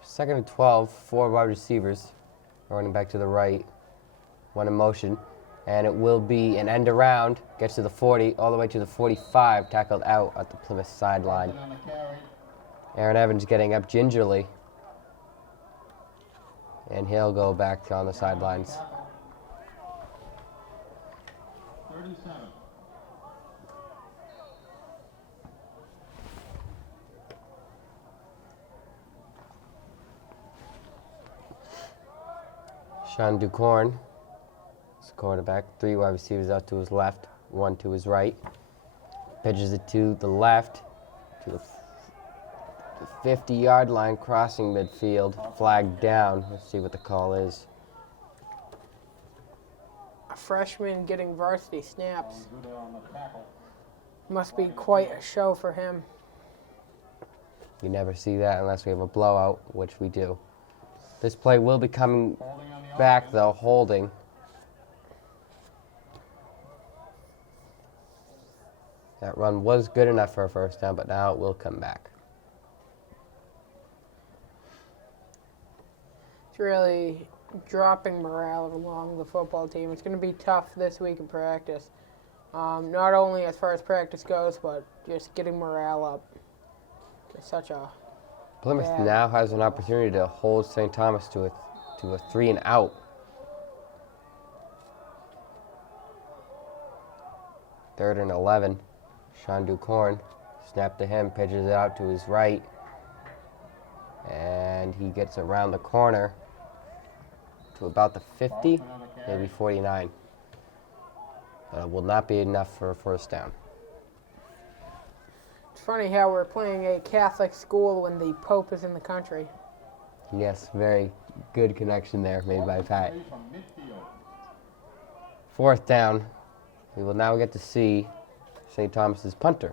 Second and 12, 4 wide receivers. Running back to the right. One in motion. And it will be an end around. Gets to the 40, all the way to the 45. Tackled out at the Plymouth sideline. On the carry. Aaron Evans getting up gingerly. And he'll go back on the sidelines. 37. Sean Ducorn, his quarterback, 3 wide receivers out to his left, 1 to his right. Pitches it to the left, to the 50-yard line, crossing midfield, flag down. Let's see what the call is. A freshman getting varsity snaps. Good on the tackle. Must be quite a show for him. You never see that unless we have a blowout, which we do. This play will be coming Holding on the back, though, holding. That run was good enough for a first down, but now it will come back. It's really dropping morale along the football team. It's going to be tough this week in practice. Not only as far as practice goes, but just getting morale up. It's such a Plymouth now has an opportunity to hold St. Thomas to a 3 and out. Third and 11. Sean Ducorn, snap to him, pitches it out to his right, and he gets around the corner to about the 50, maybe 49. But it will not be enough for a first down. funny how we're playing a Catholic school when the Pope is in the country. Yes, very good connection there made by Pat. Play from midfield. 4th down. We will now get to see St. Thomas's punter.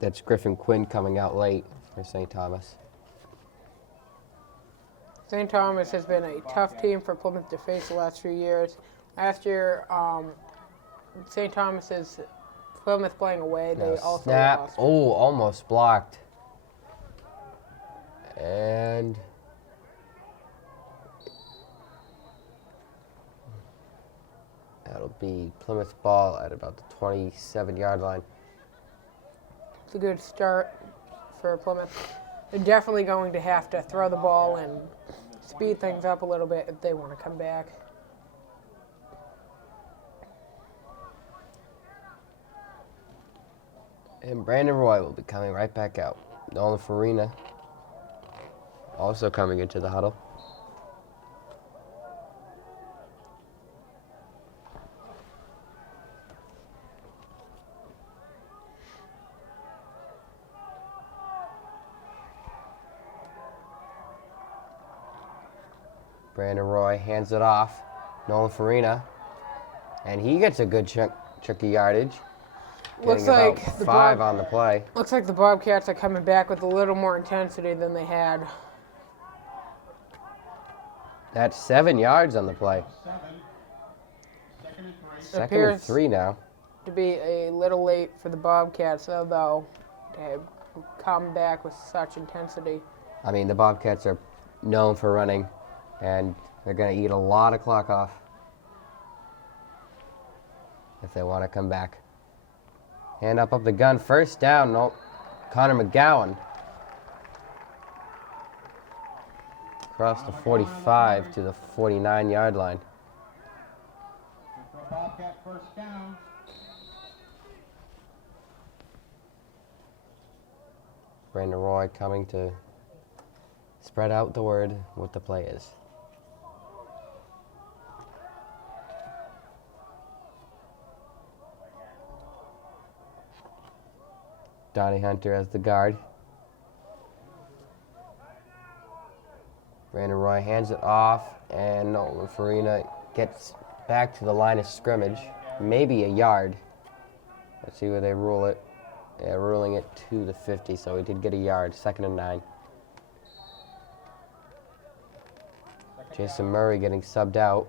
That's Griffin Quinn coming out late for St. Thomas. St. Thomas has been a tough team for Plymouth to face the last few years. Last year, St. Thomas's Plymouth playing away, they Now also snap. lost. Oh, almost blocked. And that'll be Plymouth ball at about the 27-yard line. It's a good start for Plymouth. They're definitely going to have to throw the ball and speed things up a little bit if they want to come back. And Brandon Roy will be coming right back out. Nolan Farina also coming into the huddle. Brandon Roy hands it off. Nolan Farina. And he gets a good chunk of yardage. Looks Getting like about the 5 on the play. Looks like the Bobcats are coming back with a little more intensity than they had. That's 7 yards on the play. 7. Second and 3. Second and Appears 3 now. to be a little late for the Bobcats, though, to come back with such intensity. I mean, the Bobcats are known for running, and they're going to eat a lot of clock off if they want to come back. Hand up the gun. First down. No, Connor McGowan. Across the 45 to the 49-yard line. For a Bobcat first down. Brandon Roy coming to spread out the word what the play is. Donnie Hunter as the guard. Brandon Roy hands it off, and Nolan Farina gets back to the line of scrimmage, maybe a yard. Let's see where they rule it. Yeah, ruling it to the 50, so he did get a yard. 2nd and 9. Jason Murray getting subbed out.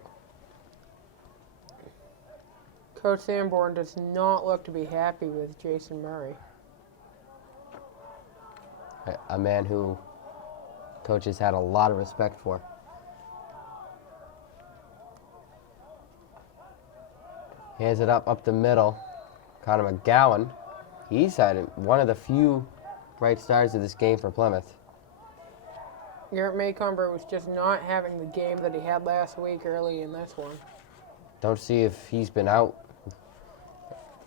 Coach Sanborn does not look to be happy with Jason Murray. A man who coaches had a lot of respect for. Hands it up the middle. Connor McGowan. He's had one of the few bright stars of this game for Plymouth. Garrett Maycomber was just not having the game that he had last week early in this one. Don't see if he's been out.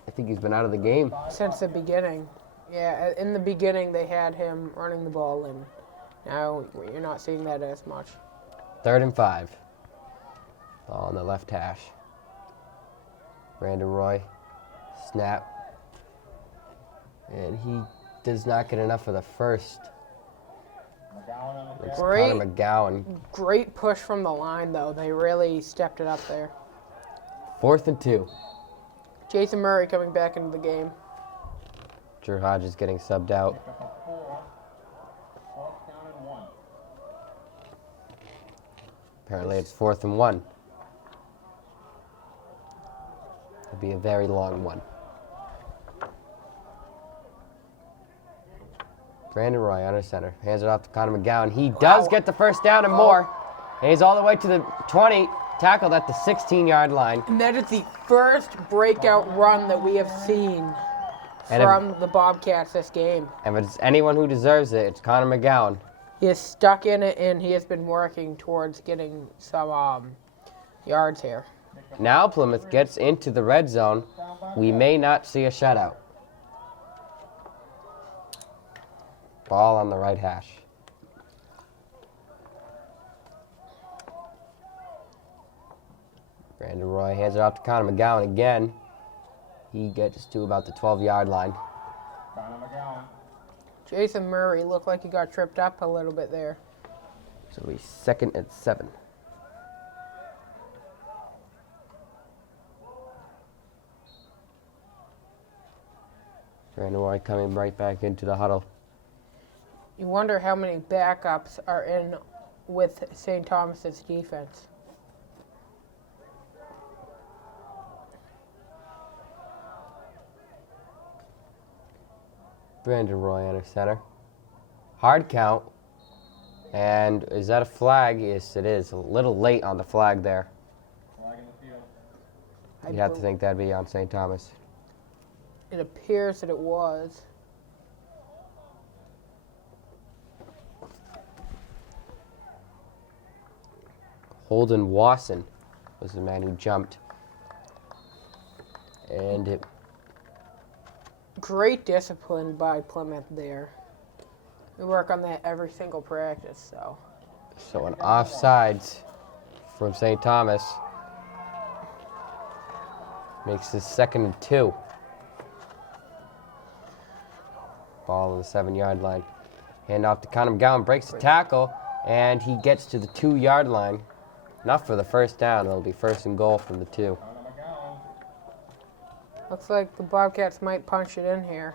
I think he's been out of the game. Since the beginning. Yeah, in the beginning they had him running the ball, and now you're not seeing that as much. 3rd and 5. Ball on the left hash. Brandon Roy. Snap. And he does not get enough of the first. McGowan on the It's Great. Connor McGowan. Great push from the line, though. They really stepped it up there. 4th and 2. Jason Murray coming back into the game. Drew Hodges getting subbed out. pick up a 4. 4th down and 1. Apparently it's 4th and 1. It'll be a very long one. Brandon Roy under center. Hands it off to Connor McGowan. He does get the first down and more. And he's all the way to the 20. Tackled at the 16-yard line. And that is the first breakout run that we have seen And if- from the Bobcats this game. And if it's anyone who deserves it, it's Connor McGowan. He is stuck in it, and he has been working towards getting some yards here. Now Plymouth gets into the red zone. We may not see a shutout. Ball on the right hash. Brandon Roy hands it off to Connor McGowan again. He gets to about the 12-yard line. Connor McGowan. Jason Murray looked like he got tripped up a little bit there. So it'll be 2nd and 7. Brandon Roy coming right back into the huddle. You wonder how many backups are in with St. Thomas's defense. Brandon Roy under center. Hard count. And is that a flag? Yes, it is. A little late on the flag there. Flag in the field. You'd have to think that'd be on St. Thomas. It appears that it was. Holden Wasson was the man who jumped. And it Great discipline by Plymouth there. We work on that every single practice, so. So an offsides from St. Thomas makes this 2nd and 2. Ball on the 7-yard line. Hand off to Connor McGowan, breaks the tackle, and he gets to the 2-yard line. Enough for the first down. It'll be 1st and goal from the 2. Connor McGowan. Looks like the Bobcats might punch it in here.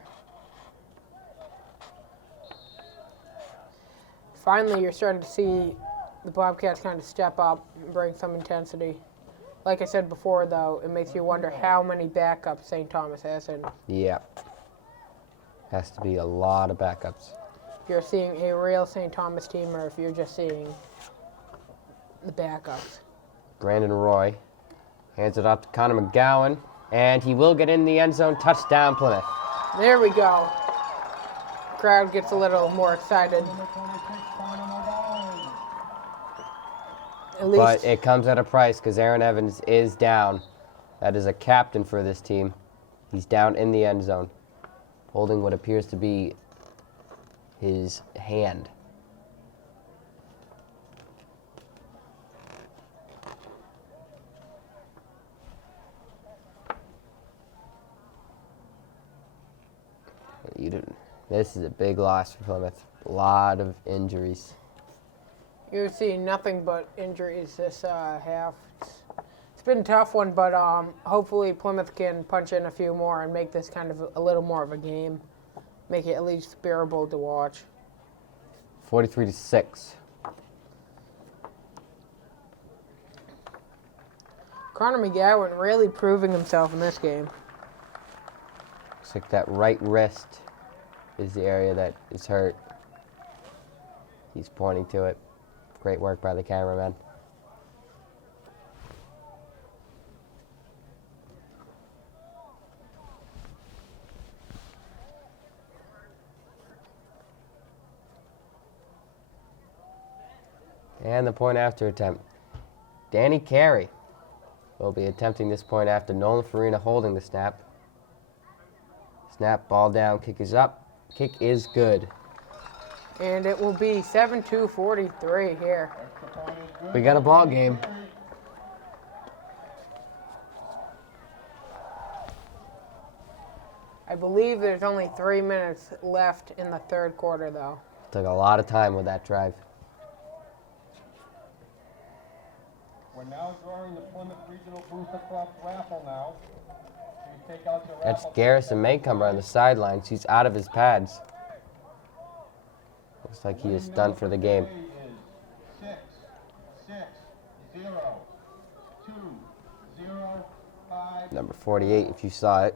Finally, you're starting to see the Bobcats kind of step up and bring some intensity. Like I said before, though, it makes you wonder how many backups St. Thomas has in. Yeah. Has to be a lot of backups. If you're seeing a real St. Thomas team or if you're just seeing the backups. Brandon Roy hands it off to Connor McGowan, and he will get in the end zone. Touchdown, Plymouth. There we go. Crowd gets a little more excited. Number 26, Connor McGowan. At least But it comes at a price because Aaron Evans is down. That is a captain for this team. He's down in the end zone, holding what appears to be his hand. This is a big loss for Plymouth. A lot of injuries. you're seeing nothing but injuries this half. It's been a tough one, but hopefully Plymouth can punch in a few more and make this kind of a little more of a game. Make it at least bearable to watch. 43-6. Connor McGowan really proving himself in this game. Looks like that right wrist is the area that is hurt. He's pointing to it. Great work by the cameraman. And the point after attempt. Danny Carey will be attempting this point after. Nolan Farina holding the snap. Snap, ball down, kick is up. Kick is good. And it will be 7-2-43 here. Extra point is good. We got a ball game. I believe there's only 3 minutes left in the third quarter, though. Took a lot of time with that drive. We're now drawing the Plymouth Regional Booster Club raffle now. Please take out your That's raffle Garrison Maycumber on the sidelines. He's out of his pads. Looks like he is done for the game. Is 660-205. Number 48, if you saw it.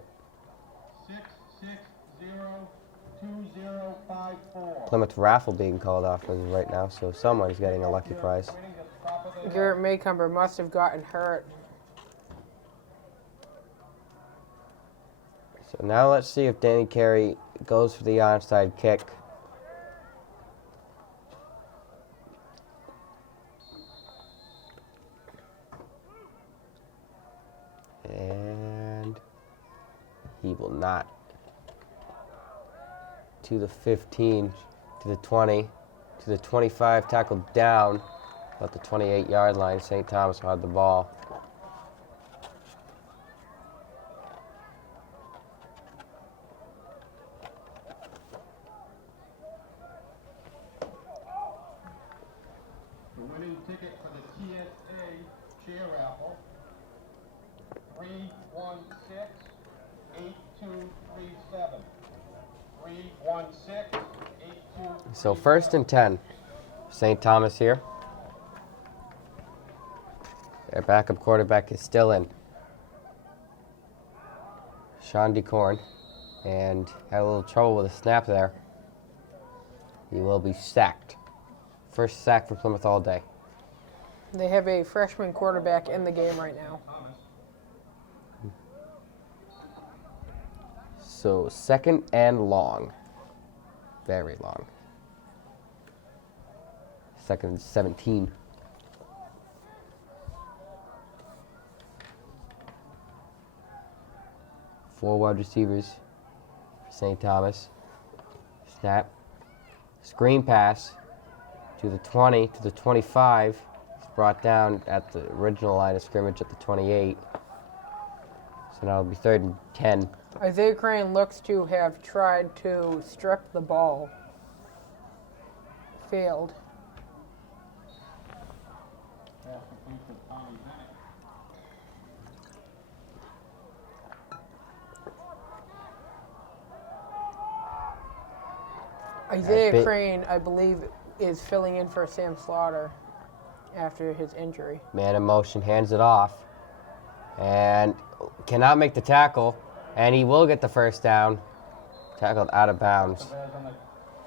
660-2054. Plymouth raffle being called off as of right now, so someone's getting a lucky prize. Waiting at the top of the hill. Garrett Maycumber must have gotten hurt. So now let's see if Danny Carey goes for the onside kick. And he will not. To the 15, to the 20, to the 25, tackled down about the 28-yard line. St. Thomas will have the ball. The winning ticket for the TSA chair raffle, 316-8237. 316-8237. So 1st and 10. St. Thomas here. Their backup quarterback is still in. Sean DeCorn. And had a little trouble with a snap there. He will be sacked. First sack for Plymouth all day. They have a freshman quarterback in the game right now. So 2nd and long. Very long. 2nd and 17. Four wide receivers for St. Thomas. Snap. Screen pass to the 20, to the 25. It's brought down at the original line of scrimmage at the 28. So now it'll be 3rd and 10. Isaiah Crane looks to have tried to strip the ball. Failed. Pass complete to Tommy Bennett. Isaiah Crane, I believe, is filling in for Sam Slaughter after his injury. Man in motion, hands it off. And cannot make the tackle. And he will get the first down. Tackled out of bounds. Bears on the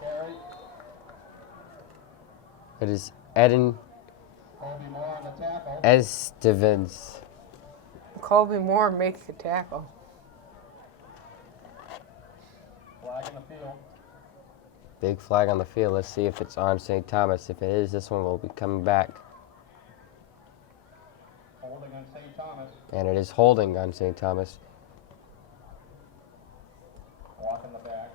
carry. It is Eden Colby Moore on the tackle. Estevens. Colby Moore makes the tackle. Flag in the field. Big flag on the field. Let's see if it's on St. Thomas. If it is, this one will be coming back. Holding on St. Thomas. And it is holding on St. Thomas. Walk in the back.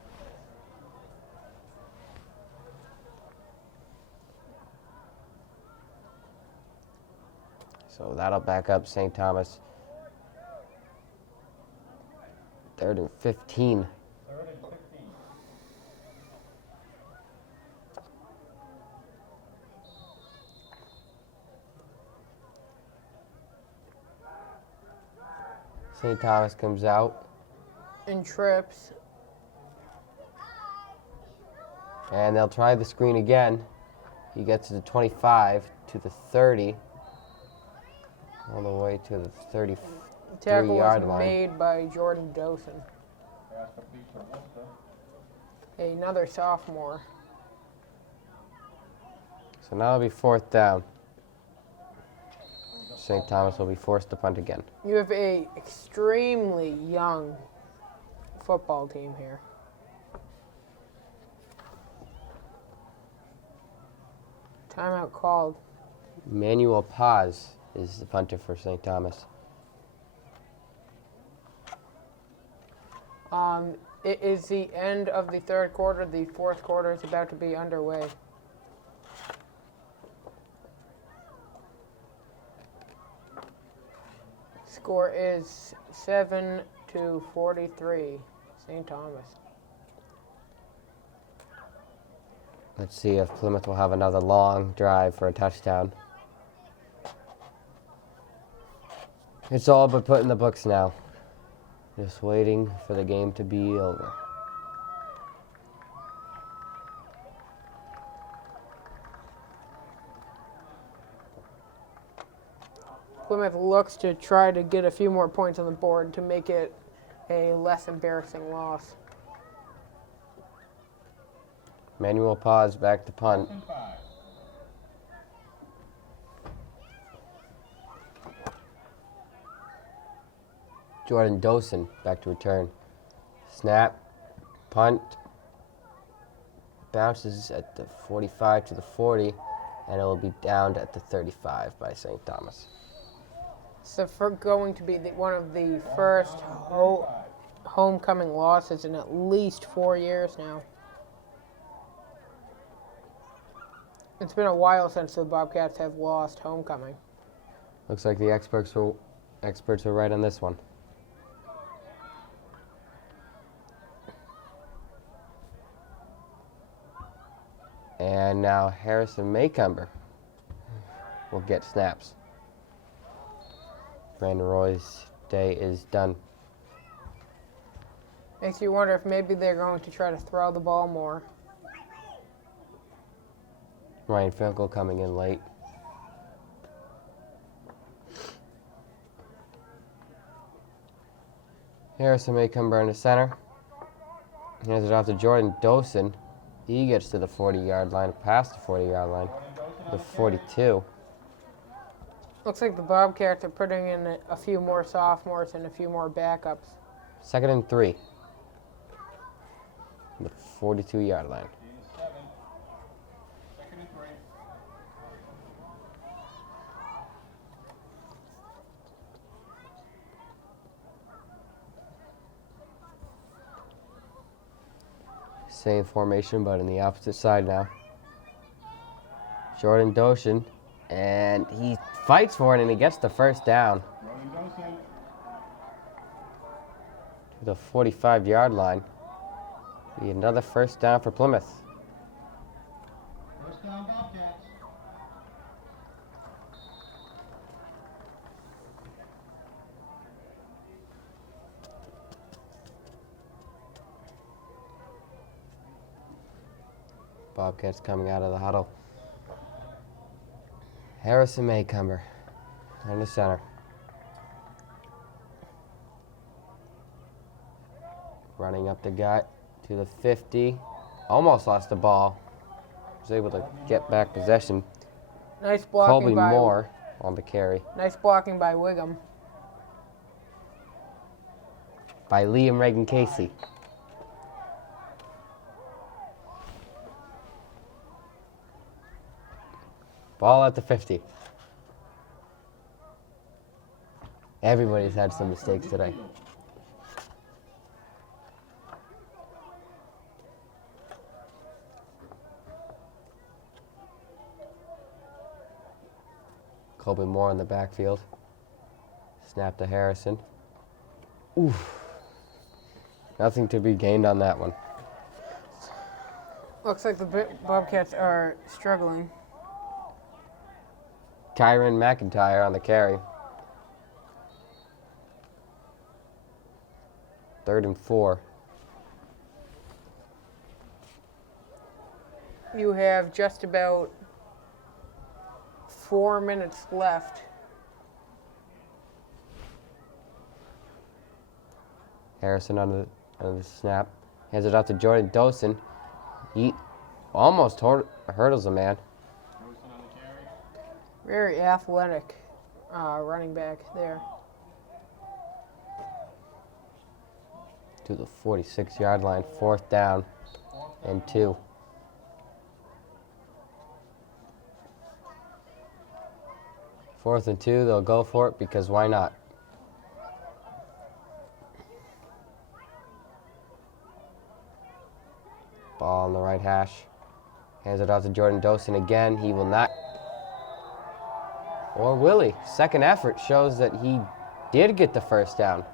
So that'll back up St. Thomas. 3rd and 15. 3rd and 15. St. Thomas comes out. And trips. And they'll try the screen again. He gets to the 25, to the 30, all the way to the 33-yard Tackle was line. made by Jordan Dosen, Pass complete to Worcester. another sophomore. So now it'll be 4th down. St. Thomas will be forced to punt again. You have a extremely young football team here. Timeout called. Manuel Paz is the punter for St. Thomas. It is the end of the 3rd quarter. The 4th quarter is about to be underway. Score is 7-43, St. Thomas. Let's see if Plymouth will have another long drive for a touchdown. It's all but put in the books now. Just waiting for the game to be over. Plymouth looks to try to get a few more points on the board to make it a less embarrassing loss. Manuel Paz back to punt. 4th and 5. Jordan Dosen back to return. Snap, punt, bounces at the 45 to the 40, and it will be downed at the 35 by St. Thomas. So going to be one of the first homecoming losses in at least 4 years now. It's been a while since the Bobcats have lost homecoming. Looks like the experts were right on this one. And now Harrison Maycumber will get snaps. Brandon Roy's day is done. Makes you wonder if maybe they're going to try to throw the ball more. Ryan Finkel coming in late. Harrison Maycumber in the center. Hands it off to Jordan Dosen. He gets to the 40-yard line, past the 40-yard line, the 42. Looks like the Bobcats are putting in a few more sophomores and a few more backups. 2nd and 3. The 42-yard line. Gain of 7. 2nd and 3. Same formation, but in the opposite side now. Jordan Dosen, and he fights for it, and he gets the first down Jordan Dosen. to the 45-yard line. Be another first down for Plymouth. First down, Bobcats. Bobcats coming out of the huddle. Harrison Maycumber in the center. Running up the gut to the 50. Almost lost the ball. Was able to get back possession. Nice blocking Colby by Moore on the carry Nice blocking by Wiggum. by Liam Reagan Casey. Ball at the 50. Everybody's had some mistakes today. Colby Moore in the backfield. Snap to Harrison. Oof. Nothing to be gained on that one. Looks like the Bobcats are struggling. Kyron McIntyre on the carry. 3rd and 4. You have just about 4 minutes left. Harrison on the snap. Hands it off to Jordan Dosen. He almost hurdles a man. Dosen on the carry. Very athletic running back there. To the 46-yard line. 4th down and 2. Fourth and 2, they'll go for it because why not? Ball on the right hash. Hands it off to Jordan Dosen again. He will not. Or will he? Second effort shows that he did get the first down.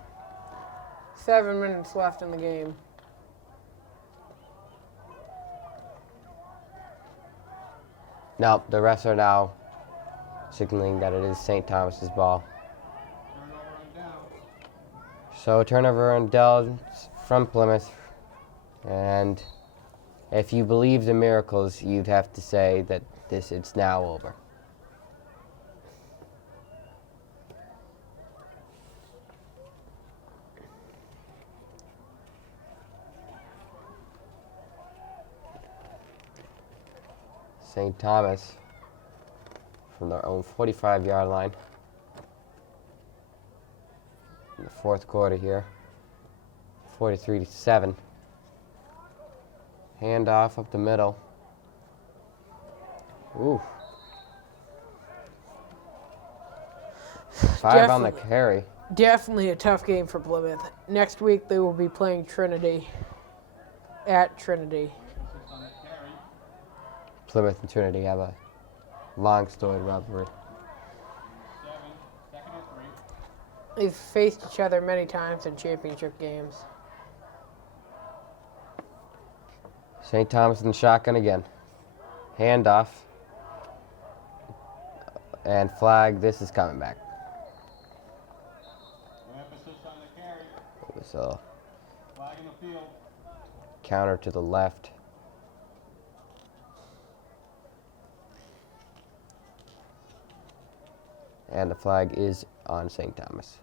7 minutes left in the game. No, the refs are now signaling that it is St. Thomas's ball. Turnover on down. So turnover on downs from Plymouth. And if you believed in miracles, you'd have to say that it's now over. St. Thomas from their own 45-yard line in the 4th quarter here. 43-7. Handoff up the middle. Ooh. 5 on the carry. Definitely a tough game for Plymouth. Next week they will be playing Trinity at Trinity. 6 on the carry. Plymouth and Trinity have a long storied rivalry. 7. 2nd and 3. They've faced each other many times in championship games. St. Thomas in the shotgun again. Handoff. And flag, this is coming back. Emphasis on the carry. It was a Flag in the field. counter to the left. And the flag is on St. Thomas.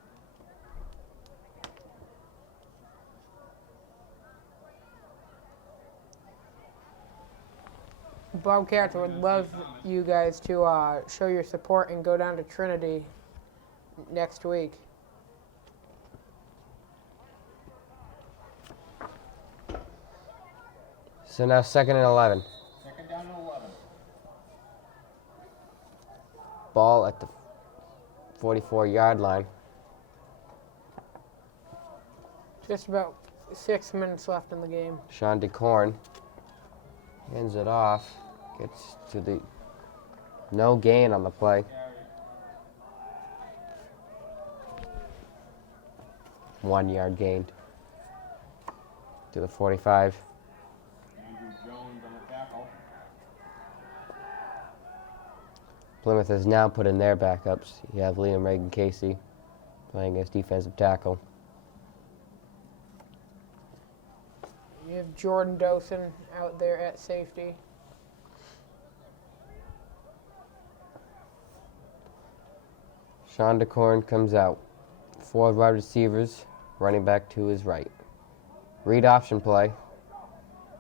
Bobcats would love you guys to show your support and go down to Trinity next week. So now 2nd and 11. Second down and 11. Ball at the 44-yard line. Just about 6 minutes left in the game. Sean DeCorn hands it off. Gets to the no gain on the play. Carry. 1 yard gained to the 45. Andrew Jones on the tackle. Plymouth has now put in their backups. You have Liam Reagan Casey playing as defensive tackle. You have Jordan Dawson out there at safety. Sean DeCorn comes out. 4 wide receivers, running back to his right. Read option play.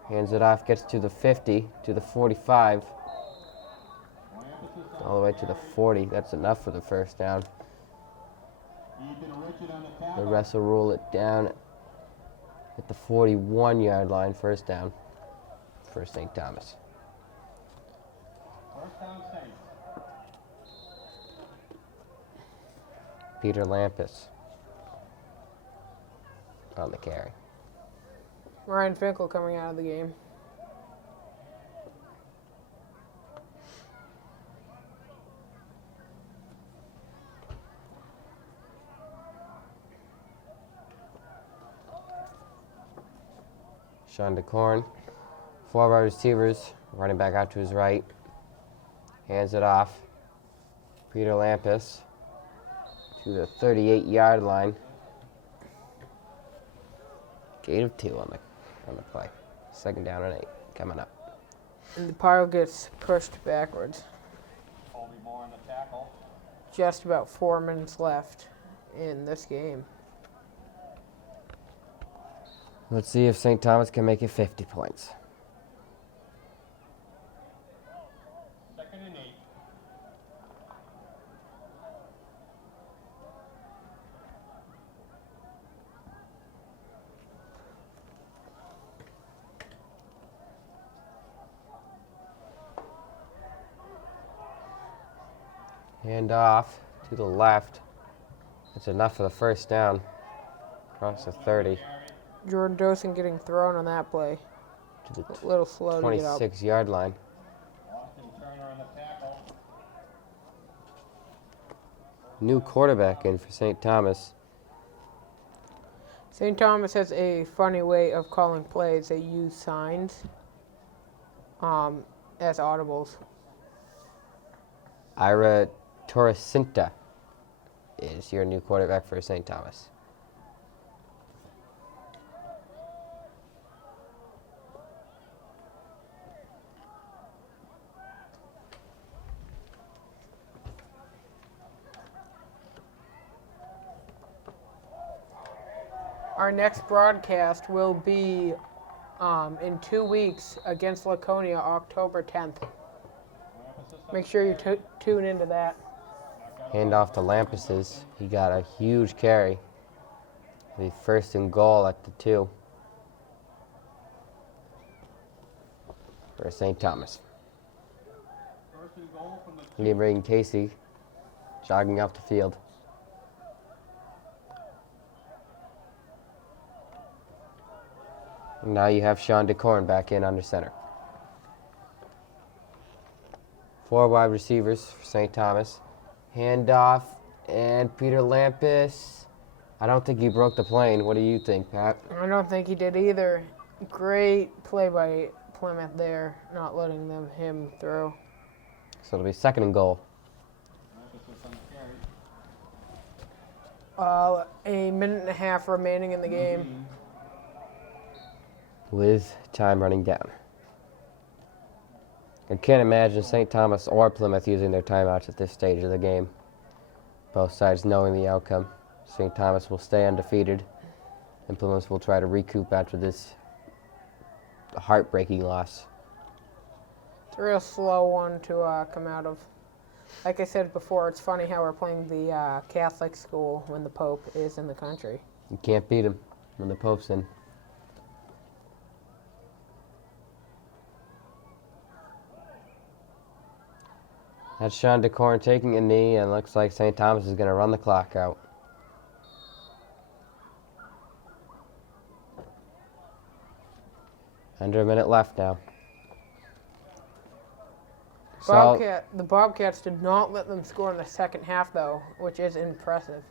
Hands it off, gets to the 50, to the 45, all the way to the 40. That's enough for the first down. Ethan Richard on the The tackle. refs will rule it down at the 41-yard line, first down for St. Thomas. First down Saints. Peter Lampus on the carry. Ryan Finkel coming out of the game. Sean DeCorn, 4 wide receivers, running back out to his right. Hands it off. Peter Lampus to the 38-yard line. Gain of 2 on the play. 2nd down and 8 coming up. And the pile gets pushed backwards. Colby Moore on the tackle. Just about 4 minutes left in this game. Let's see if St. Thomas can make it 50 points. Second and 8. Hand off to the left. That's enough for the first down. Across the 30 Jordan Dawson getting thrown on that play. to the A little slow to get up. 26-yard line. Austin Turner on the tackle. New quarterback in for St. Thomas. St. Thomas has a funny way of calling plays. They use signs as audibles. Ira Torrecinta is your new quarterback for St. Thomas. Our next broadcast will be in 2 weeks against Laconia, October 10th. Make sure you tune into that. Hand off to Lampuses. He got a huge carry. The 1st and goal at the 2 for St. Thomas. First and goal from the Liam Reagan Casey jogging off the field. And now you have Sean DeCorn back in under center. 4 wide receivers for St. Thomas. Handoff, and Peter Lampus. I don't think he broke the plane. What do you think, Pat? I don't think he did either. Great play by Plymouth there, not letting him through. So it'll be 2nd and goal. A minute and a half remaining in the game. With time running down. I can't imagine St. Thomas or Plymouth using their timeouts at this stage of the game. Both sides knowing the outcome. St. Thomas will stay undefeated, and Plymouth will try to recoup after this heartbreaking loss. It's a real slow one to come out of. Like I said before, it's funny how we're playing the Catholic school when the Pope is in the country. You can't beat him when the Pope's in. That's Sean DeCorn taking a knee, and looks like St. Thomas is going to run the clock out. Under a minute left now. The Bobcats did not let them score in the second half, though, which is impressive.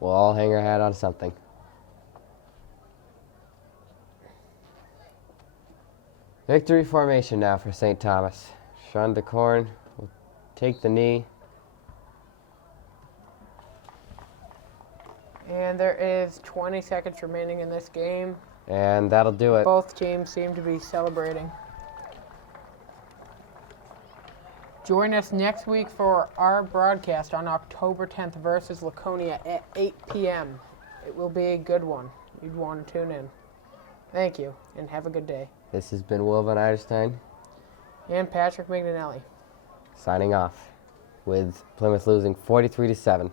We'll all hang our hat on something. Victory formation now for St. Thomas. Sean DeCorn will take the knee. And there is 20 seconds remaining in this game. And that'll do it. Both teams seem to be celebrating. Join us next week for our broadcast on October 10th versus Laconia at 8 p.m. It will be a good one. You'd want to tune in. Thank you, and have a good day. This has been Will Van Eiderstein And Patrick Mignanelli. signing off with Plymouth losing 43-7.